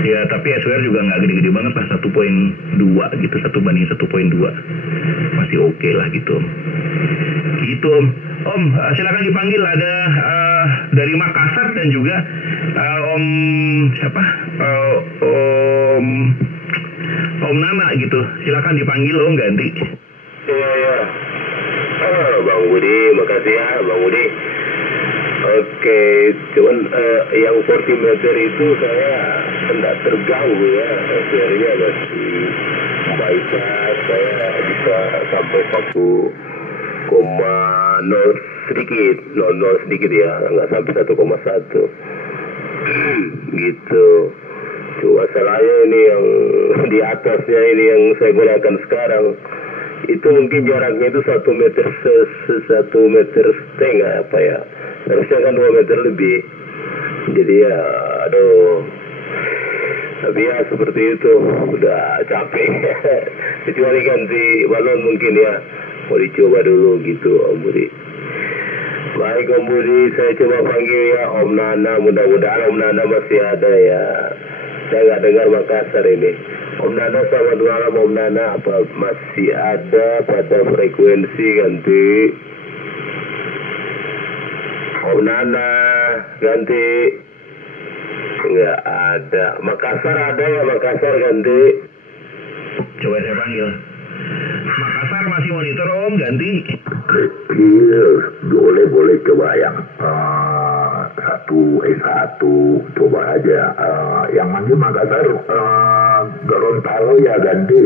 Ya, tapi SWR juga nggak gede-gede banget lah, 1.2 gitu, 1/1.2. Masih oke lah gitu Om. Gitu Om. Om, silakan dipanggil, ada dari Makassar dan juga Om siapa? Om Nana gitu. Silakan dipanggil Om, ganti. Iya. Bang Budi, makasih ya Bang Budi. Oke, cuman yang 40 meter itu saya tidak terganggu ya. Akhirnya masih baik, saya bisa sampai 1,0 sedikit, 0 sedikit ya, nggak sampai 1,1 gitu. Cuma salahnya ini yang di atasnya ini yang saya gunakan sekarang, itu mungkin jaraknya itu 1 meter 1,5 meter apa ya, harusnya kan 2 meter lebih. Jadi ya aduh, tapi ya seperti itu, udah capek. Kecuali ganti balon mungkin ya, mau dicoba dulu gitu Om Budi. Baik Om Budi, saya coba panggil ya Om Nana, mudah-mudahan Om Nana masih ada ya. Saya nggak dengar Makassar ini. Om Nana, selamat malam Om Nana, apa masih ada pada frekuensi ganti? Om Nana, ganti. Nggak ada. Makassar ada ya, Makassar ganti. Coba saya panggil. Makassar masih monitor Om, ganti. Iya, boleh coba yang satu coba aja. Yang manggil Makassar Gorontalo ya, ganti.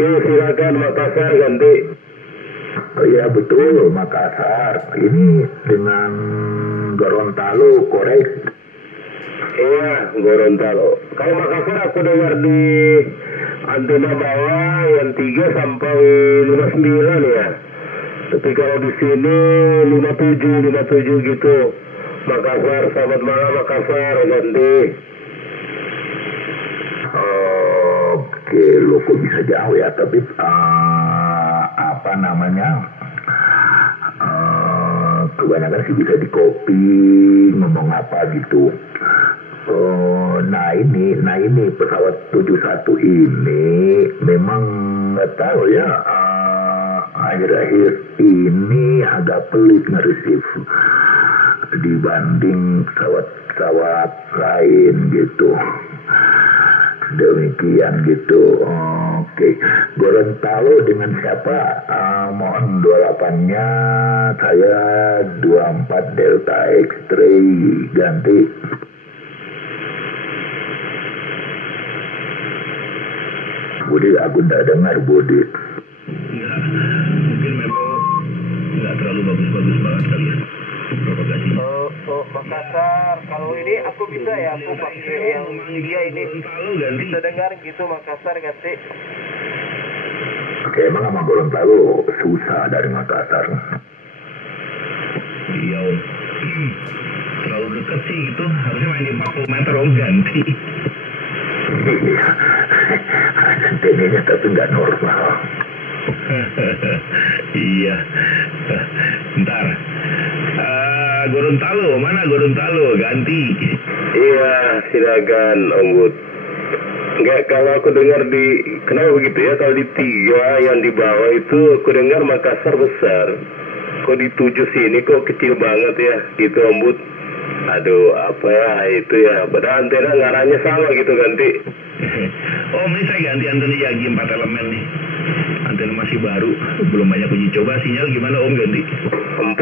Iya, silakan Makassar ganti. Oh ya betul, Makassar. Ini dengan Gorontalo, korek. Iya, Gorontalo. Kalau Makassar aku dengar di antena bawah yang 3 sampai 59 ya. Tapi kalau di sini 57 gitu. Makassar, selamat malam Makassar, ganti. Oke, lo kok bisa jauh ya, tapi apa namanya? Kebanyakan sih bisa di copy, ngomong apa gitu. Nah ini pesawat 71 ini memang nggak tahu ya, akhir-akhir ini agak pelit nge-receive dibanding pesawat-pesawat lain gitu. Demikian gitu. Oke, Gorontalo dengan siapa? Mohon 28-nya, saya 24 Delta X-Ray, ganti. Budi, aku tidak dengar Budi. Ya, mungkin memang nggak terlalu bagus-bagus banget kali ya. Oh, Makassar. Kalau ini aku bisa ya, aku pakai yang dia ini bisa dengar gitu Makassar ganti. Oke, emang sama Gorontalo susah dari Makassar. Iya Om. Terlalu dekat sih gitu, harusnya main di 40 meter Om, ganti. Iya, antenanya tapi nggak normal. Iya. Bentar. Gorontalo, mana Gorontalo? Ganti. Iya, silakan Om Bud. Enggak, kalau aku dengar di, kenapa begitu ya, kalau di 3 yang di bawah itu aku dengar Makassar besar. Kok di 7 sini kok kecil banget ya, gitu Om Bud. Aduh, apa ya itu ya, padahal antena ngarahnya sama gitu ganti. Om, ini saya ganti antena Yagi 4 elemen nih. Antena masih baru, belum banyak uji coba. Sinyal gimana Om ganti? 40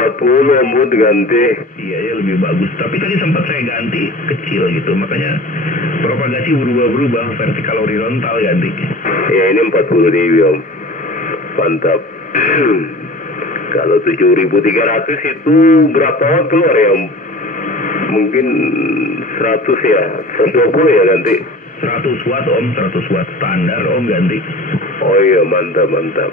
Om Bud ganti. Iya ya, lebih bagus. Tapi tadi sempat saya ganti kecil gitu, makanya propagasi berubah-berubah, vertikal horizontal ganti. Ya ini 40 dB Om. Mantap. Kalau 7.300 itu berapa watt keluar ya Om? Mungkin 100 ya, 120 ya ganti. 100 watt Om, 100 watt standar Om ganti. Oh iya, mantap, mantap.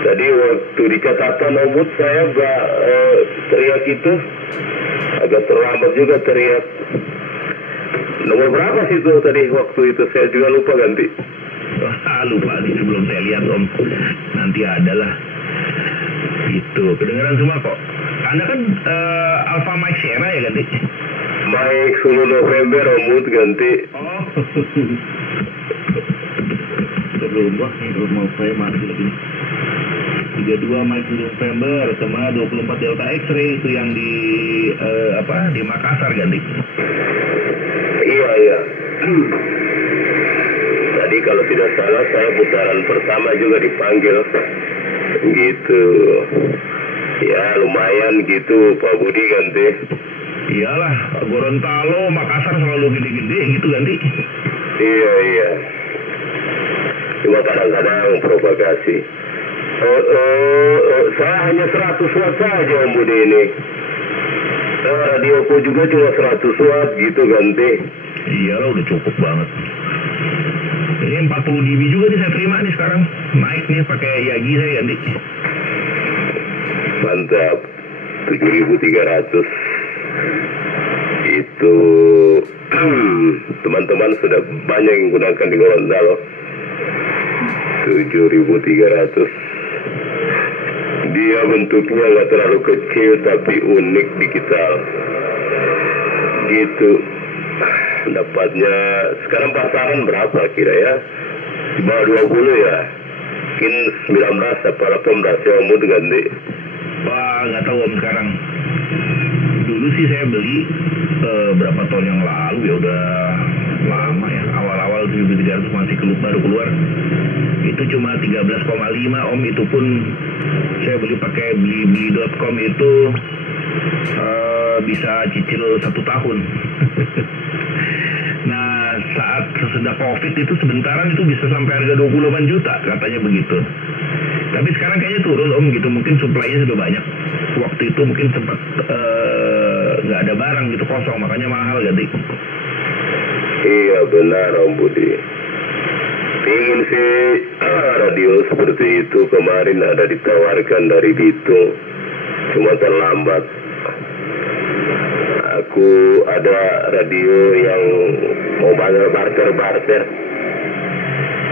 Tadi waktu di catatan Om Bud saya gak teriak itu, agak terlambat juga teriak. Nomor berapa sih itu tadi waktu itu, saya juga lupa ganti. Wah, lupa sih sebelum saya lihat Om. Nanti ada lah. Gitu, kedengeran semua kok. Anda kan Alpha Mike Sierra ya ganti? Mike 10 November Om Bud ganti. Oh. Berubah nih, mau saya mati lagi nih. 32 Mike November sama 24 Delta X-ray itu yang di di Makassar ganti. Iya, iya. Tadi kalau tidak salah saya putaran pertama juga dipanggil. Gitu. Ya lumayan gitu Pak Budi ganti. Iyalah, Gorontalo, Makassar selalu gede-gede gitu ganti. Iya, iya. Cuma kadang-kadang propagasi. Saya hanya 100 watt saja Om Budi ini. Radioku juga cuma 100 watt gitu ganti. Iyalah, udah cukup banget. Ini 40 dB juga nih saya terima nih sekarang. Naik nih pakai Yagi saya ganti. Mantap. 7.300. Itu teman-teman sudah banyak yang gunakan di Gorontalo. 7.300. Dia bentuknya nggak terlalu kecil tapi unik digital. Gitu. Dapatnya sekarang pasaran berapa kira ya? Di bawah 20 ya? Mungkin 19 apa 18 ya Om Bud ganti. Wah, nggak tahu Om sekarang. Dulu sih saya beli berapa tahun yang lalu ya, udah lama ya. Awal-awal 7.300 masih baru keluar. Itu cuma 13,5 Om, itu pun saya beli pakai blibli.com itu bisa cicil 1 tahun. Nah, saat sesudah COVID itu sebentaran itu bisa sampai harga 28 juta katanya begitu. Tapi sekarang kayaknya turun Om gitu, mungkin supply-nya sudah banyak. Waktu itu mungkin sempat nggak ada barang gitu, kosong, makanya mahal ganti. Iya benar Om Budi. Ingin sih radio seperti itu kemarin ada ditawarkan dari Bitung, cuma terlambat. Aku ada radio yang mau barter.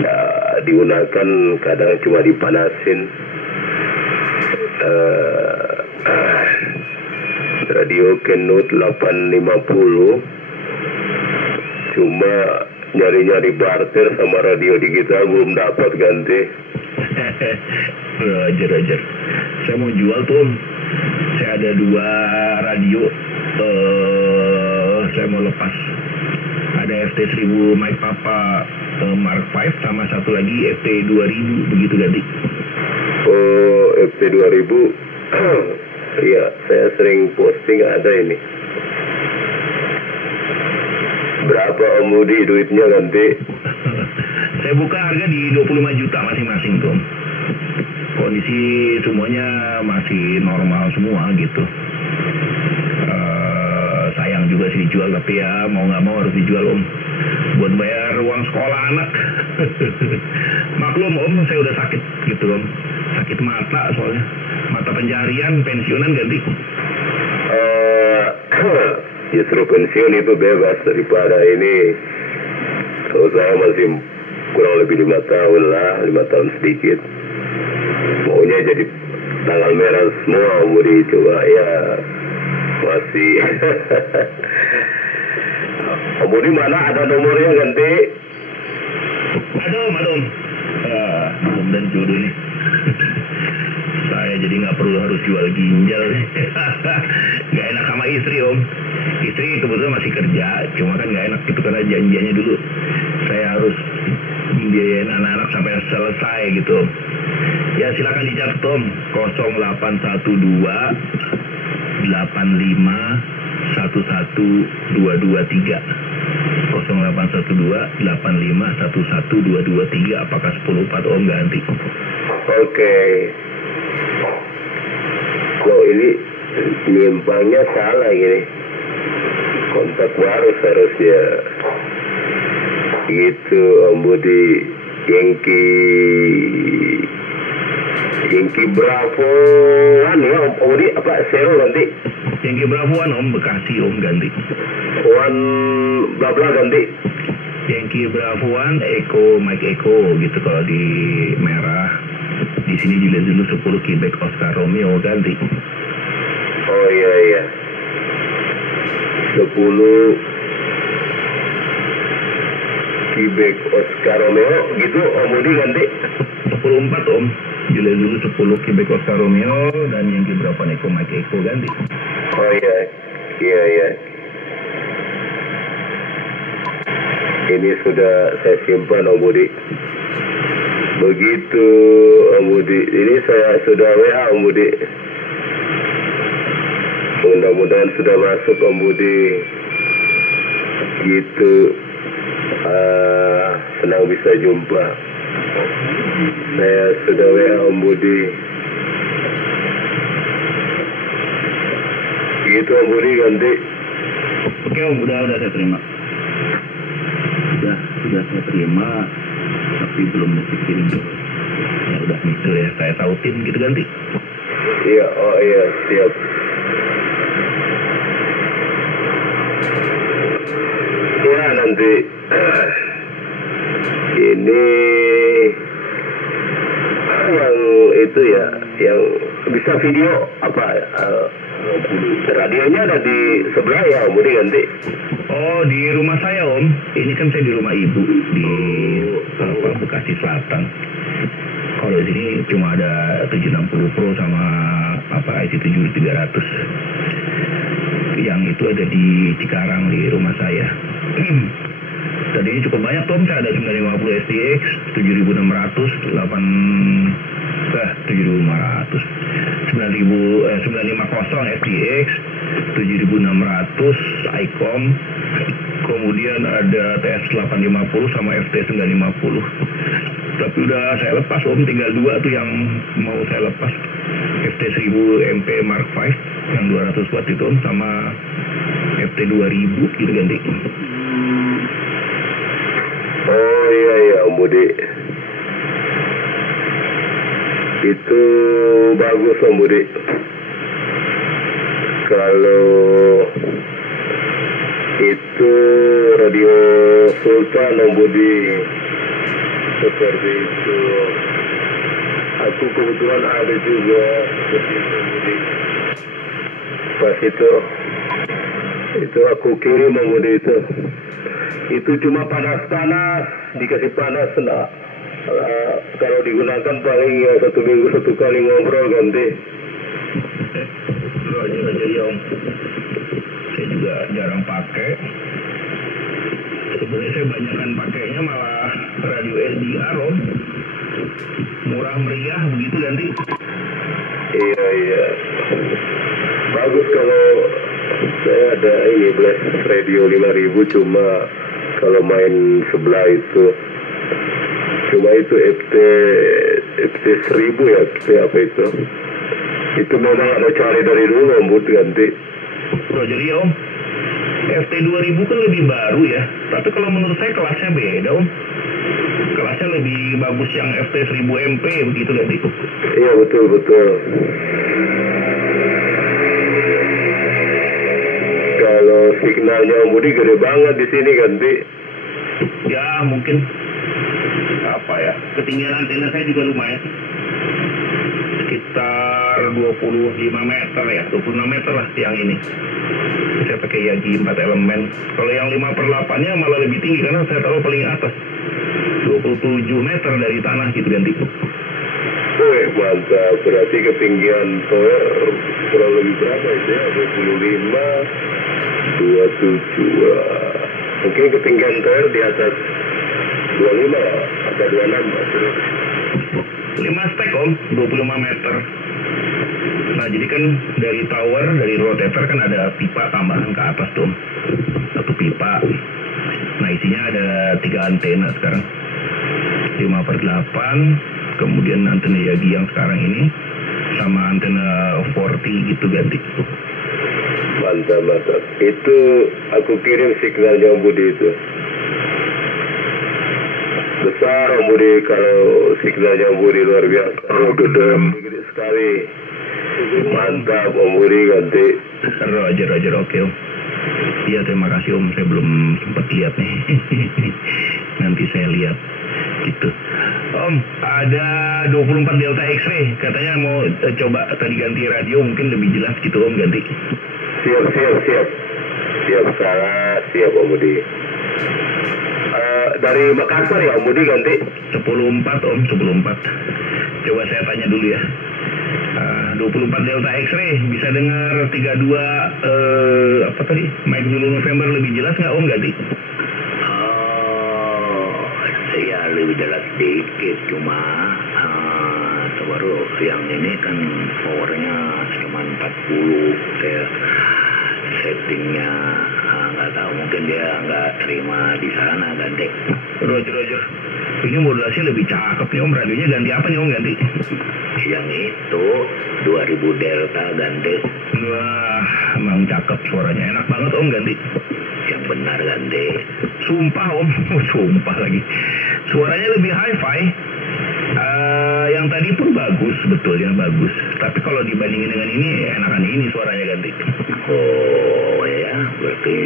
Nah, digunakan kadang cuma dipanasin. Radio Kenut 850 cuma nyari-nyari barter sama radio digital belum dapat ganti. Ajar. Saya mau jual tuh Om. Saya ada 2 radio. Saya mau lepas. Ada FT1000 Mike Papa Mark 5 sama satu lagi FT2000 begitu ganti. Oh, FT2000. Iya, saya sering posting ada ini. Berapa Om Budi duitnya ganti? Saya buka harga di 25 juta masing-masing tuh. Kondisi semuanya masih normal semua gitu. juga sih dijual, tapi ya mau nggak mau harus dijual Om, buat bayar uang sekolah anak. Maklum Om, saya udah sakit gitu Om, sakit mata soalnya, mata pencaharian, pensiunan ganti. Justru pensiun itu bebas daripada ini. So, saya masih kurang lebih 5 tahun lah, 5 tahun sedikit. Maunya jadi tanggal merah semua, mau dicoba ya masih. Kemudian mana ada nomornya ganti? Ada Om. Dan jodoh ini. Saya jadi nggak perlu harus jual ginjal. Nggak enak sama istri Om. Istri kebetulan masih kerja, cuma kan nggak enak gitu karena janjiannya dulu saya harus membiayain anak-anak sampai selesai gitu Om. Ya silakan dicatat Om, 0812 85 11223 0812 85 11223. Apakah 10.4 Om ganti? Oke. Kok ini nyimpangnya salah gini, kontak baru seharusnya gitu Om Budi. Yankee Bravo ya Om Budi, apa Zero ganti? Yankee Bravoan Om, Bekasi Om ganti. One bla bla ganti. Yankee Bravoan Eko Mike Eko gitu kalau di merah. Di sini dilihat dulu 10 Quebec Oscar Romeo ganti. Oh iya. 10 Quebec Oscar Romeo gitu Om Budi ganti. 10.4 Om. Dilihat dulu 10 Quebec Oscar Romeo dan Yankee Bravoan Eko Mike Eko ganti. Oh iya. Ini sudah saya simpan Om Budi. Begitu Om Budi. Ini saya sudah WA Om Budi. Mudah-mudahan sudah masuk Om Budi. Gitu. Senang bisa jumpa. Saya sudah WA Om Budi. Gitu Om Budi ganti. Oke Om, udah saya terima. Sudah saya terima, tapi belum dikirim tuh. Ya udah gitu ya, saya sautin gitu ganti. Iya, oh iya, siap. Ya nanti ini yang itu ya, yang bisa video apa radionya ada di sebelah ya Om Budi ganti. Oh di rumah saya Om, ini kan saya di rumah ibu di Bekasi Selatan. Kalau di sini cuma ada 760 Pro sama IC7300. Yang itu ada di Cikarang di rumah saya. Tadi ini cukup banyak Tom, saya ada 950 SDX, 7600, 950 SDX, 7600 ICOM, kemudian ada TS 850 sama FT 950. Tapi udah saya lepas Om, tinggal 2 tuh yang mau saya lepas. FT 1000 MP Mark V yang 200 watt itu Om, sama FT 2000 gitu ganti. Oh iya Om Budi. Itu bagus Om Budi. Kalau itu radio Sultan Om Budi seperti itu. Aku kebetulan ada juga seperti itu Om Budi. Pas itu aku kirim Om Budi itu. Itu cuma panas-panas, dikasih panas nah. Kalau digunakan paling ya 1 minggu 1 kali ngobrol ganti. Aja ya Om. Saya juga jarang pakai. Sebenarnya saya banyakkan pakainya malah radio SDR Om. Murah meriah begitu ganti. Iya. Bagus kalau saya ada ini Blast Radio 5000 cuma kalau main sebelah itu. Cuma itu FT 1000 ya, FT apa itu? Itu memang ada cari dari dulu Om Bud ganti. Roger ya Om. FT 2000 kan lebih baru ya, tapi kalau menurut saya kelasnya beda Om. Kelasnya lebih bagus yang FT 1000 MP begitu ganti. Iya betul. Kalau signalnya Om Budi gede banget di sini ganti. Ya mungkin apa ya, ketinggian antena saya juga lumayan, sekitar 25 meter ya, 26 meter lah tiang ini. Saya pakai Yagi 4 elemen. Kalau yang 5/8-nya malah lebih tinggi karena saya taruh paling atas, 27 meter dari tanah gitu ganti. Wih mantap, berarti ketinggian tower kurang lebih berapa itu ya, 25, 27. Wah. Mungkin ketinggian tower di atas 25 lah, atau 26 5 stek Om, 25 meter. Nah jadi kan dari tower, dari rotator kan ada pipa tambahan ke atas tuh, satu pipa. Nah isinya ada 3 antena sekarang, 5/8, kemudian antena Yagi yang sekarang ini, sama antena 40 gitu ganti. Mantap. Itu aku kirim signalnya Om Budi itu. Besar Om Budi, kalau signalnya Om Budi luar biasa. Gede sekali. Mantap Om Budi ganti. Roger, oke Om. Iya terima kasih Om, saya belum sempat lihat nih. Nanti saya lihat gitu. Om, ada 24 Delta X-ray, katanya mau coba tadi ganti radio mungkin lebih jelas gitu Om ganti. Siap Om Budi. Dari Makassar ya Om Budi ganti 10.4 Om, 10.4. Coba saya tanya dulu ya. 24 Delta X-ray bisa dengar 32 apa tadi? Mike Zulu November lebih jelas nggak Om ganti? Ya lebih jelas sedikit, cuma baru yang ini kan powernya cuma 40. Saya settingnya nggak tahu, mungkin dia nggak terima di sana ganti. Roger. Ini modulasi lebih cakep nih Om, radionya ganti apa nih Om ganti? Yang itu 2000 Delta ganti. Wah, emang cakep suaranya, enak banget Om ganti. Yang benar ganti. Sumpah Om, sumpah lagi. Suaranya lebih hi-fi. Yang tadi pun bagus, betulnya bagus. Tapi kalau dibandingin dengan ini, enakan ini suaranya ganti. Oh ya, berarti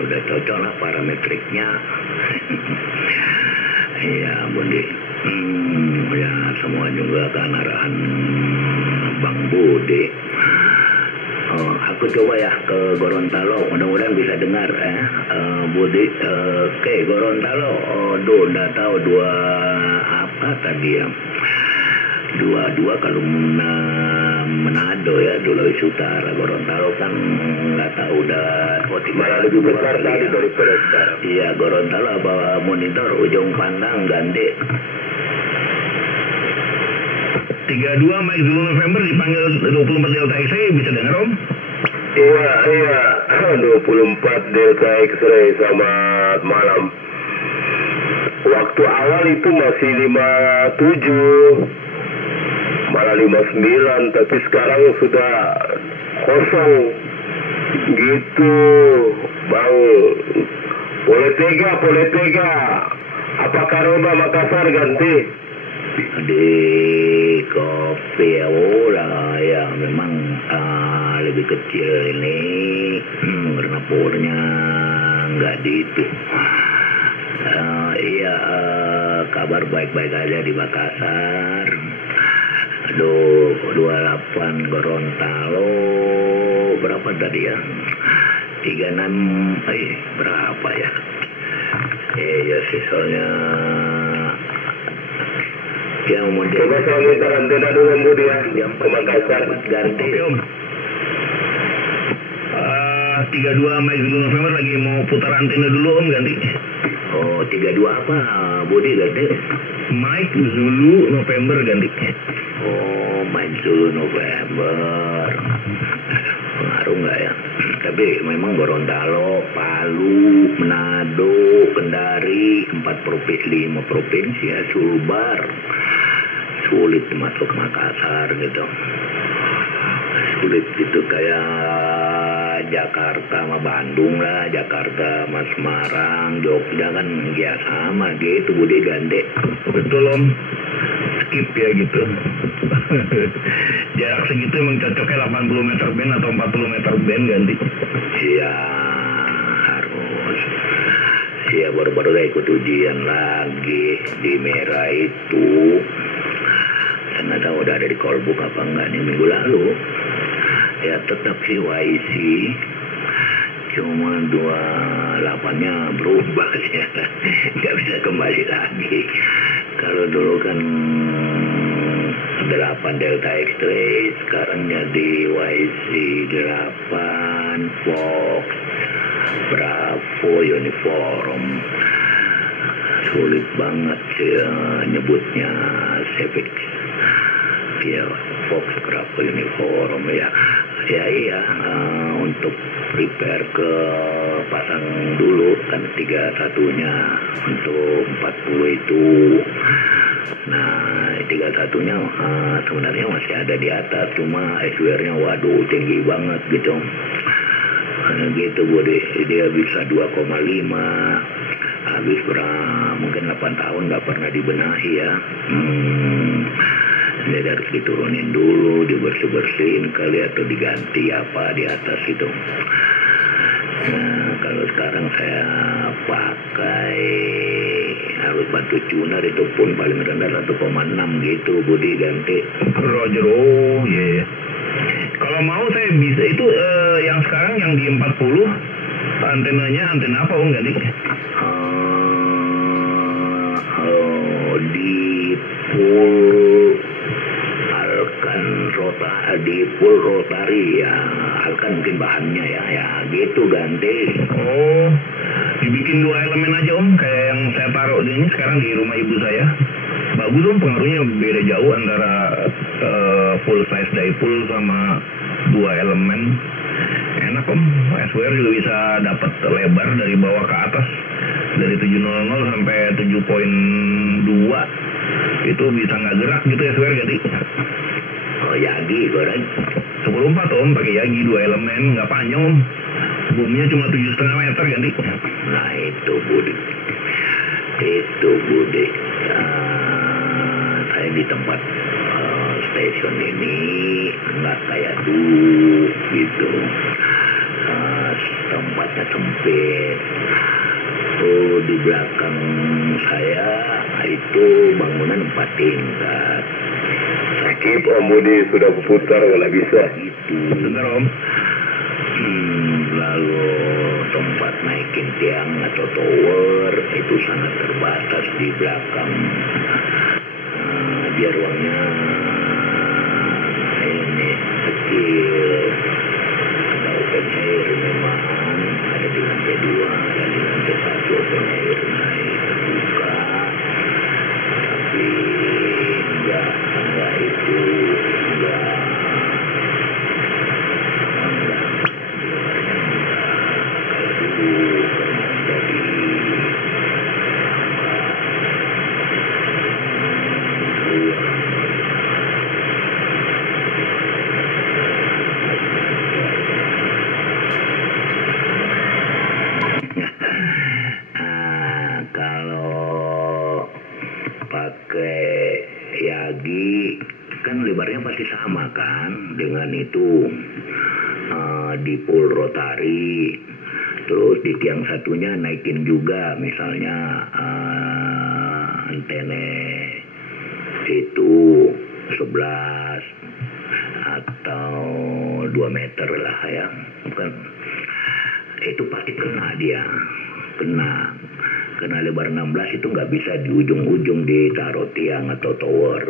udah cocok lah parametriknya. Iya Budi. Ya semua juga kan arahan Bang Budi. Aku coba ya ke Gorontalo, mudah-mudahan bisa dengar Budi. Oke, Gorontalo, udah tahu dua apa tadi ya, 22 kalau Manado ya, Sulawesi Utara. Gorontalo kan nggak tahu udah malah lebih besar tadi daripada sekarang. Iya, Gorontalo bawa monitor ujung pandang ganti. 32 Mike Zulu November dipanggil 24 Delta X-ray bisa dengar Om? Iya 24 Delta X-ray, selamat malam. Waktu awal itu masih 57, malah 59, tapi sekarang sudah kosong gitu Bang. Boleh tega. Apakah Roda Makassar ganti? Di kopi ya memang lebih kecil ini karena powernya nggak di itu. Kabar baik-baik aja di Makassar. 28 Gorontalo berapa tadi ya? 36 berapa ya? Ya sih soalnya yang mau coba saya minta antena dulu Om Budi ya, yang ke Makassar ganti Om. 32 Mike Zulu November lagi mau putar antena dulu Om ganti. Oh 32 apa Budi ganti? Mike Zulu November ganti. Oh Mike Zulu November. Pengaruh nggak ya? Tapi memang Gorontalo, Palu, Manado, Kendari, 5 provinsi ya, Sulbar sulit masuk Makassar gitu. Sulit gitu kayak Jakarta sama Bandung lah, Jakarta sama Semarang, Jogja kan ya sama gitu Budi Gande. Betul Om, skip ya gitu. Jarak segitu emang cocoknya 80 meter band atau 40 meter band ganti. Iya harus. Iya baru-baru ikut ujian lagi di Merah itu. Saya nggak tahu udah ada di Kolbuk apa enggak nih minggu lalu. Ya tetap sih YC, cuma 28-nya berubah ya, nggak bisa kembali lagi. Kalau dulu kan 8 Delta X-Ray, sekarang jadi YC 8 Fox Bravo Uniform. Sulit banget sih nyebutnya Civic. Ya Fox Bravo Uniform ya. Ya iya, untuk prepare ke pasang dulu kan 31-nya untuk 40 itu. Nah 31-nya sebenarnya masih ada di atas, cuma SWR-nya waduh tinggi banget gitu. Gitu Budi, dia bisa 2,5. Habis mungkin 8 tahun nggak pernah dibenahi ya. Dia harus diturunin dulu, dibersih-bersihin kali atau diganti apa di atas itu. Nah, kalau sekarang saya pakai harus bantu tuner itu pun paling rendah 1,6 gitu Budi ganti. Roger, oh iya. Yeah. Kalau mau saya bisa itu yang sekarang yang di 40 antenanya antena apa Om ganti? Di full rotary ya, Alkan mungkin bahannya ya gitu ganti. Oh, dibikin 2 elemen aja Om, kayak yang saya taruh ini sekarang di rumah ibu saya. Bagus Om, pengaruhnya beda jauh antara full size dipole sama 2 elemen. Enak Om, SWR juga bisa dapat lebar dari bawah ke atas, dari 700 sampai 7.2 itu bisa nggak gerak gitu SWR ganti. Oh Yagi goreng 14 Om, pakai Yagi 2 elemen, nggak panjang Om, boomnya cuma 7,5 meter ganti. Nah itu Budi, saya di tempat stasiun ini nggak kayak dulu gitu. Tempatnya sempit. Di belakang saya itu bangunan 4 tingkat. Skip Om Budi, sudah berputar nggak bisa. Itu. Benar Om. Lalu tempat naikin tiang atau tower itu sangat terbatas di belakang. Dia ruangnya ini kecil. Ada open air memang, ada di lantai 2, ada di lantai 1 open air naik terbuka. Tapi enggak itu enggak kayak dulu karena jadi kalau pakai Yagi kan lebarnya pasti sama kan dengan itu di full rotary. Terus di tiang satunya naikin juga misalnya antena itu 11 atau 2 meter lah ya, bukan itu pasti kena dia, kena lebar 16 itu nggak bisa di ujung-ujung ditaruh tiang atau tower.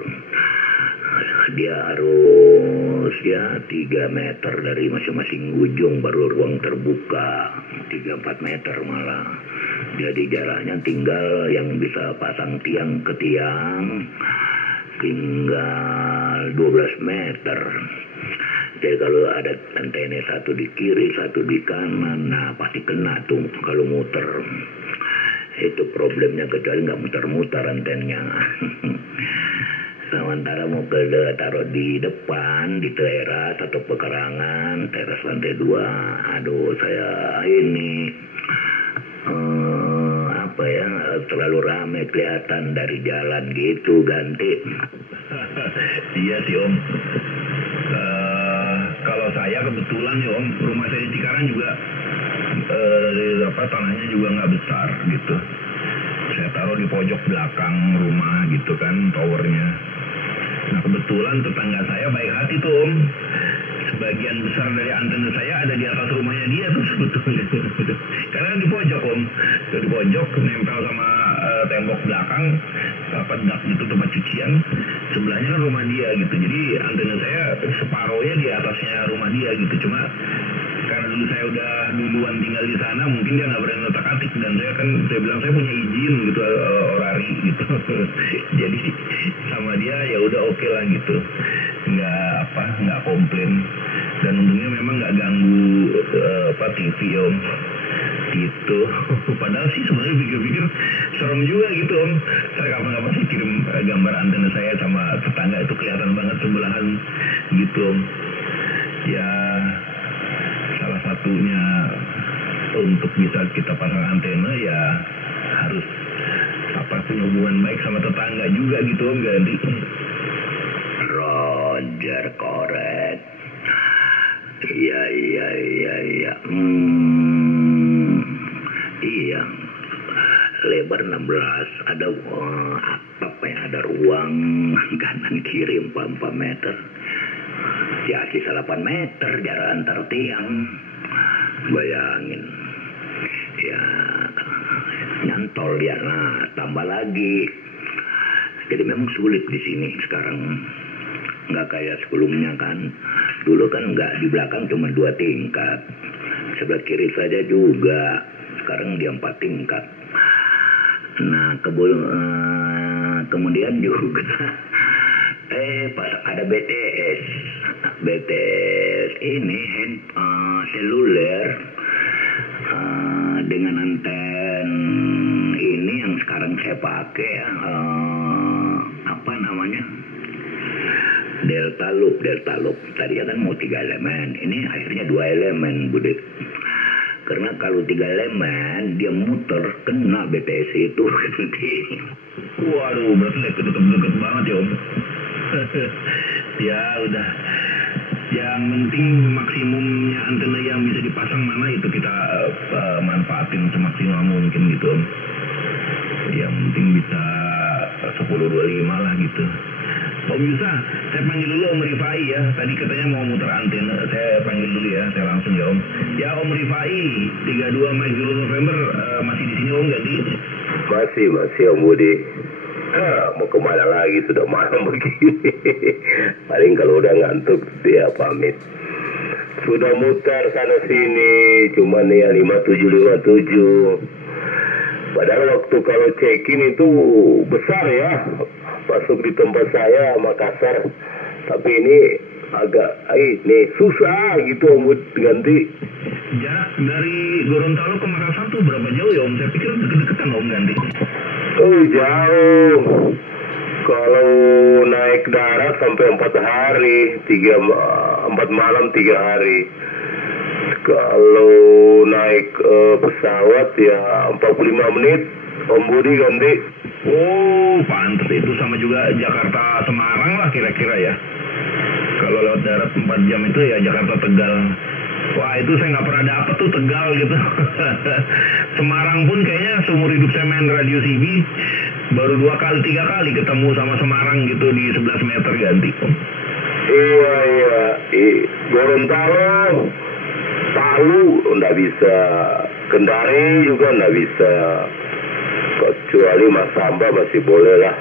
Dia harus ya 3 meter dari masing-masing ujung baru ruang terbuka, 3-4 meter malah. Jadi jaraknya tinggal yang bisa pasang tiang ke tiang tinggal 12 meter. Jadi kalau ada antena satu di kiri, satu di kanan, nah pasti kena tuh kalau muter. Itu problemnya, kecuali nggak muter-muter antennya. Sementara mobil taruh di depan, di teras atau pekarangan, teras lantai 2. Aduh, saya ini apa ya, terlalu ramai kelihatan dari jalan gitu, ganti. Iya sih Om. Kalau saya kebetulan ya Om, rumah saya di Cikarang juga tanahnya juga nggak besar gitu. Saya taruh di pojok belakang rumah gitu kan, towernya. Nah kebetulan tetangga saya baik hati tuh Om. Sebagian besar dari antena saya ada di atas rumahnya dia tuh sebetulnya. Karena di pojok Om, di pojok nempel sama tembok belakang, dak gitu tempat cucian. Sebelahnya kan rumah dia gitu. Jadi antena saya separohnya di atasnya rumah dia gitu. Cuma karena dulu saya udah duluan tinggal di sana, mungkin dia nggak berani otak-atik, dan saya bilang saya punya izin gitu, orari gitu. Jadi sama dia ya udah oke lah gitu, nggak komplain, dan untungnya memang nggak ganggu TV Om gitu. Padahal sih sebenarnya pikir-pikir serem juga gitu Om. Saya kapan-kapan sih kirim gambar antena saya sama tetangga, itu kelihatan banget sebelahan gitu Om. Ya salah satunya untuk bisa kita pasang antena ya harus punya hubungan baik sama tetangga juga gitu Om, ganti. Roger, korek. Iya. Iya. Lebar 16, ada ada ruang kanan kiri 4 meter. Ya sisa 8 meter jarak antar tiang. Bayangin. Ya nyantol ya, nah tambah lagi. Jadi memang sulit di sini sekarang, nggak kayak sebelumnya kan. Dulu kan nggak, di belakang cuma 2 tingkat, sebelah kiri saja juga. Sekarang dia 4 tingkat. Nah kemudian juga pas ada BTS ini seluler dengan anten ini yang sekarang saya pakai Delta Loop. Tadinya kan mau 3 elemen, ini akhirnya 2 elemen Bude. Karena kalau 3 elemen dia muter kena BTS itu. Waduh, berarti deket banget ya Om. Ya udah, yang penting maksimumnya antena yang bisa dipasang mana itu kita manfaatin semaksimal mungkin gitu Om. Yang penting bisa 10-25 lah gitu. Om Yusa, saya panggil dulu Om Rifai ya. Tadi katanya mau muter antena, saya panggil dulu ya. Saya langsung ya Om. Ya Om Rifai, 32 Mike Zulu November, masih di sini Om, ganti? Masih Om Budi. Mau kemana lagi, sudah malam begini. Paling kalau udah ngantuk dia pamit. Sudah muter sana sini, cuman ya 57. Padahal waktu kalau check-in itu besar ya, masuk di tempat saya Makassar. Tapi ini agak susah gitu Om ganti. Jarak dari Gorontalo ke Makassar tuh berapa jauh ya Om? Saya pikir deket-deketan Om ganti. Jauh. Kalau naik darat sampai 4 hari, 4 malam 3 hari. Kalau naik pesawat ya 45 menit Om Budi ganti. Oh, pantas itu sama juga Jakarta Semarang lah kira-kira ya. Kalau lewat darat 4 jam itu ya Jakarta Tegal. Wah, itu saya nggak pernah dapet tuh Tegal gitu. Semarang pun kayaknya seumur hidup saya main radio CB baru 2-3 kali ketemu sama Semarang gitu di 11 meter ganti. Iya. Gorontalo, Palu nggak bisa, Kendari juga nggak bisa, kecuali Mas Samba masih boleh lah.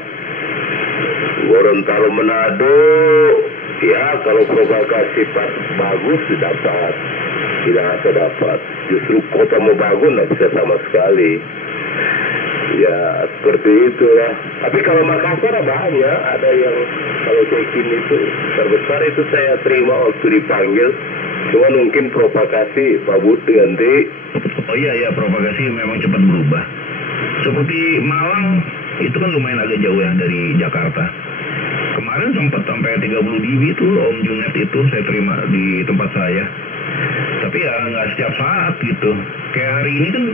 Gorontalo, Manado, ya kalau provokasi pas bagus dapat, tidak bisa dapat. Justru kota mau bagus nggak bisa sama sekali. Ya seperti itulah. Tapi kalau Makassar banyak, ada yang kalau check-in itu terbesar itu saya terima waktu dipanggil. Cuma mungkin provokasi Pak Bud ganti. Oh iya, provokasi memang cepat berubah. Seperti Malang itu kan lumayan agak jauh ya dari Jakarta. Kemarin sempat sampai 30 dB tuh Om Junet itu saya terima di tempat saya. Tapi ya nggak setiap saat gitu. Kayak hari ini kan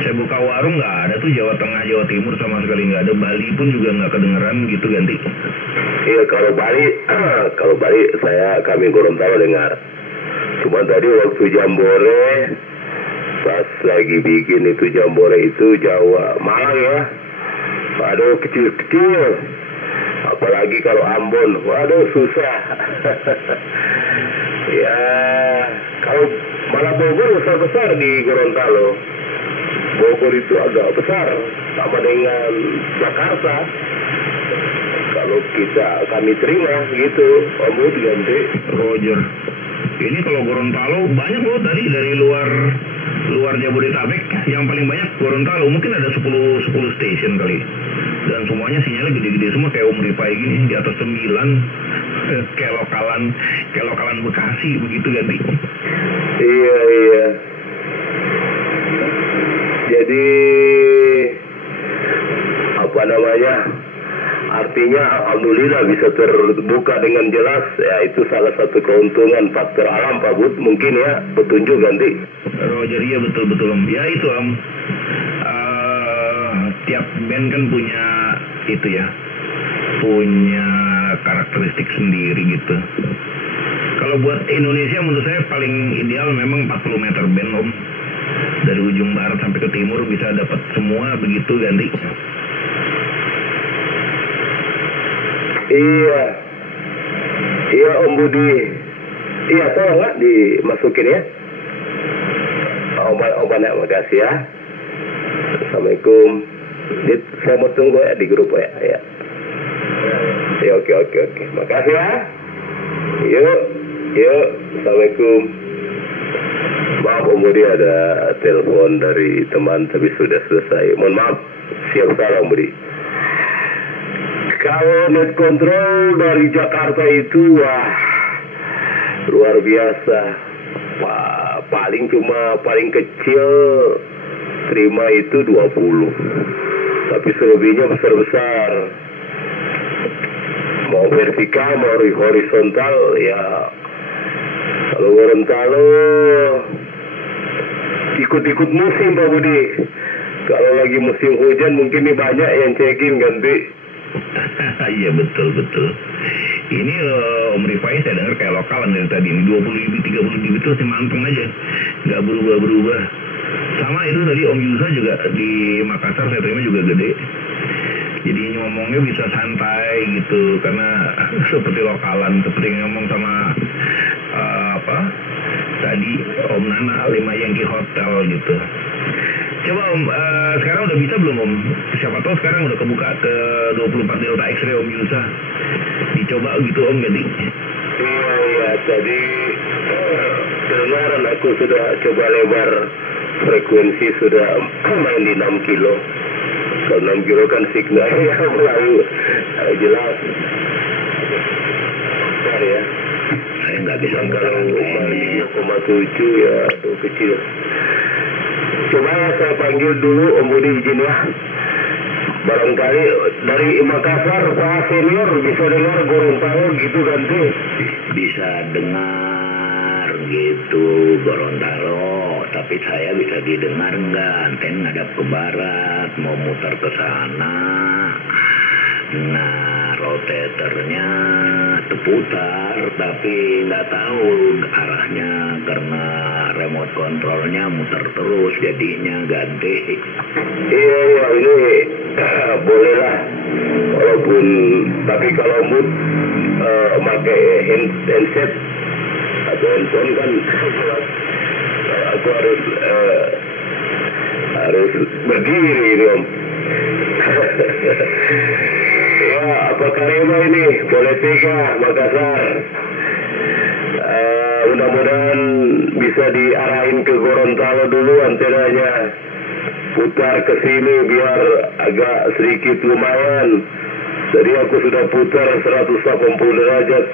saya buka warung nggak ada tuh Jawa Tengah, Jawa Timur sama sekali nggak ada. Bali pun juga nggak kedengeran gitu ganti. Iya kalau Bali kami Gorontalo dengar. Cuma tadi waktu Jambore pas lagi bikin itu Jambore itu Jawa Malang ya. Waduh kecil-kecil. Apalagi kalau Ambon, waduh susah. Ya, kalau malah Bogor besar-besar di Gorontalo. Bogor itu agak besar, sama dengan Jakarta. Kalau kami terima gitu, Om Budi ganti. Roger. Ini kalau Gorontalo banyak loh tadi dari luar Jabodetabek yang paling banyak Gorontalo, mungkin ada 10 station kali. Dan semuanya sinyalnya gede-gede semua kayak Om Ripai gini di atas 9. Kayak lokalan Bekasi begitu ganti. Iya. Jadi apa namanya? Artinya alhamdulillah bisa terbuka dengan jelas ya, itu salah satu keuntungan faktor alam Pak Bud mungkin ya, petunjuk ganti. Roger, iya betul Om. Ya itu Om. Tiap band kan punya itu ya, punya karakteristik sendiri gitu. Kalau buat Indonesia menurut saya paling ideal memang 40 meter band Om. Dari ujung barat sampai ke timur bisa dapat semua begitu ganti. Iya Om Budi. Iya tolong nggak dimasukin ya. Om banyak makasih ya. Assalamualaikum. Saya mau tunggu ya di grup ya. Ya oke. Makasih ya. Yuk. Assalamualaikum. Maaf Om Budi ada telepon dari teman tapi sudah selesai. Mohon maaf. Siap salam Budi. Kalau net control dari Jakarta itu wah luar biasa. Wah, paling kecil terima itu 20. Tapi selebihnya besar-besar. Mau vertikal, mau horizontal ya. Kalau Gorontalo ikut musim Pak Budi. Kalau lagi musim hujan mungkin ini banyak yang check-in ganti. Iya betul. Ini Om Rifai saya dengar kayak lokalan dari tadi. Ini 20 ribu, 30 ribu itu masih manteng aja. Nggak berubah. Sama itu tadi Om Yusa juga di Makassar saya terima juga gede. Jadi ngomongnya bisa santai gitu. Karena seperti lokalan. Seperti ngomong sama tadi Om Nana 5 Yankee Hotel gitu. Coba Om, sekarang udah bisa belum Om? Siapa tahu sekarang udah kebuka ke 24 Delta X-ray Om Yusa. Dicoba gitu Om jadi. Iya, tadi kedengaran aku sudah coba lebar frekuensi sudah main di 6 kilo. Kalau 6 kilo kan signalnya melalui jelas. Besar ya. Saya nggak bisa kalau 5,7 ya tuh kecil. Coba saya panggil dulu Om Budi izin ya. Barangkali dari Makassar Pak Senior bisa dengar Gorontalo gitu ganti. Bisa dengar gitu Gorontalo, tapi saya bisa didengar nggak? Antena ngadap ke barat, mau muter ke sana. Nah, rotatornya terputar, tapi nggak tahu arahnya karena remote controlnya muter terus, jadinya ganti. Iya, ini boleh lah. Walaupun, tapi kalau mood pakai handset atau handphone kan aku harus berdiri ini Om. Ya, apa Karema ini? Boleh 3 Makassar. Mudah-mudahan bisa diarahin ke Gorontalo dulu antenanya. Putar ke sini biar agak sedikit lumayan. Jadi aku sudah putar 180 derajat.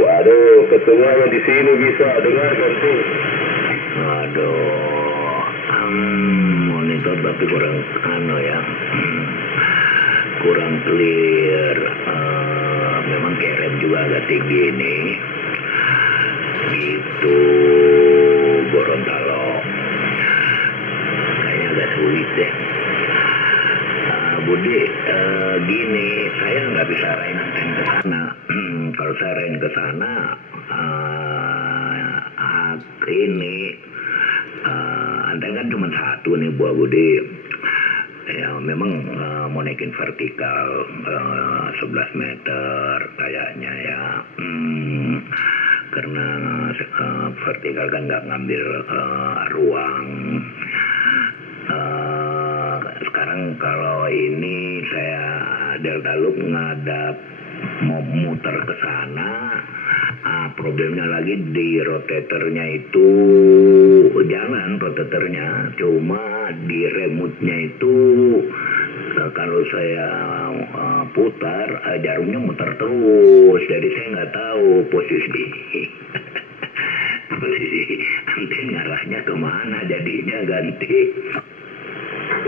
Waduh, ketemuannya di sini bisa dengar ganti. Waduh, monitor tapi kurang ya. Kurang clear. memang kerem juga agak tinggi ini. Itu Gorontalo. Kayaknya agak sulit deh. Budi, gini, saya nggak bisa rain anten ke sana. Kalau saya rain ke sana, ini anten kan cuma satu nih buah Budi. Ya memang mau naikin vertikal 11 meter kayaknya ya. Karena vertikal kan nggak ngambil ruang. Sekarang kalau ini saya Delta Loop ngadap mau muter ke sana, problemnya lagi di rotatornya itu jalan rotatornya, cuma di remote-nya itu kalau saya putar jarumnya muter terus, jadi saya nggak tahu posisi anten ngarahnya kemana, jadinya ganti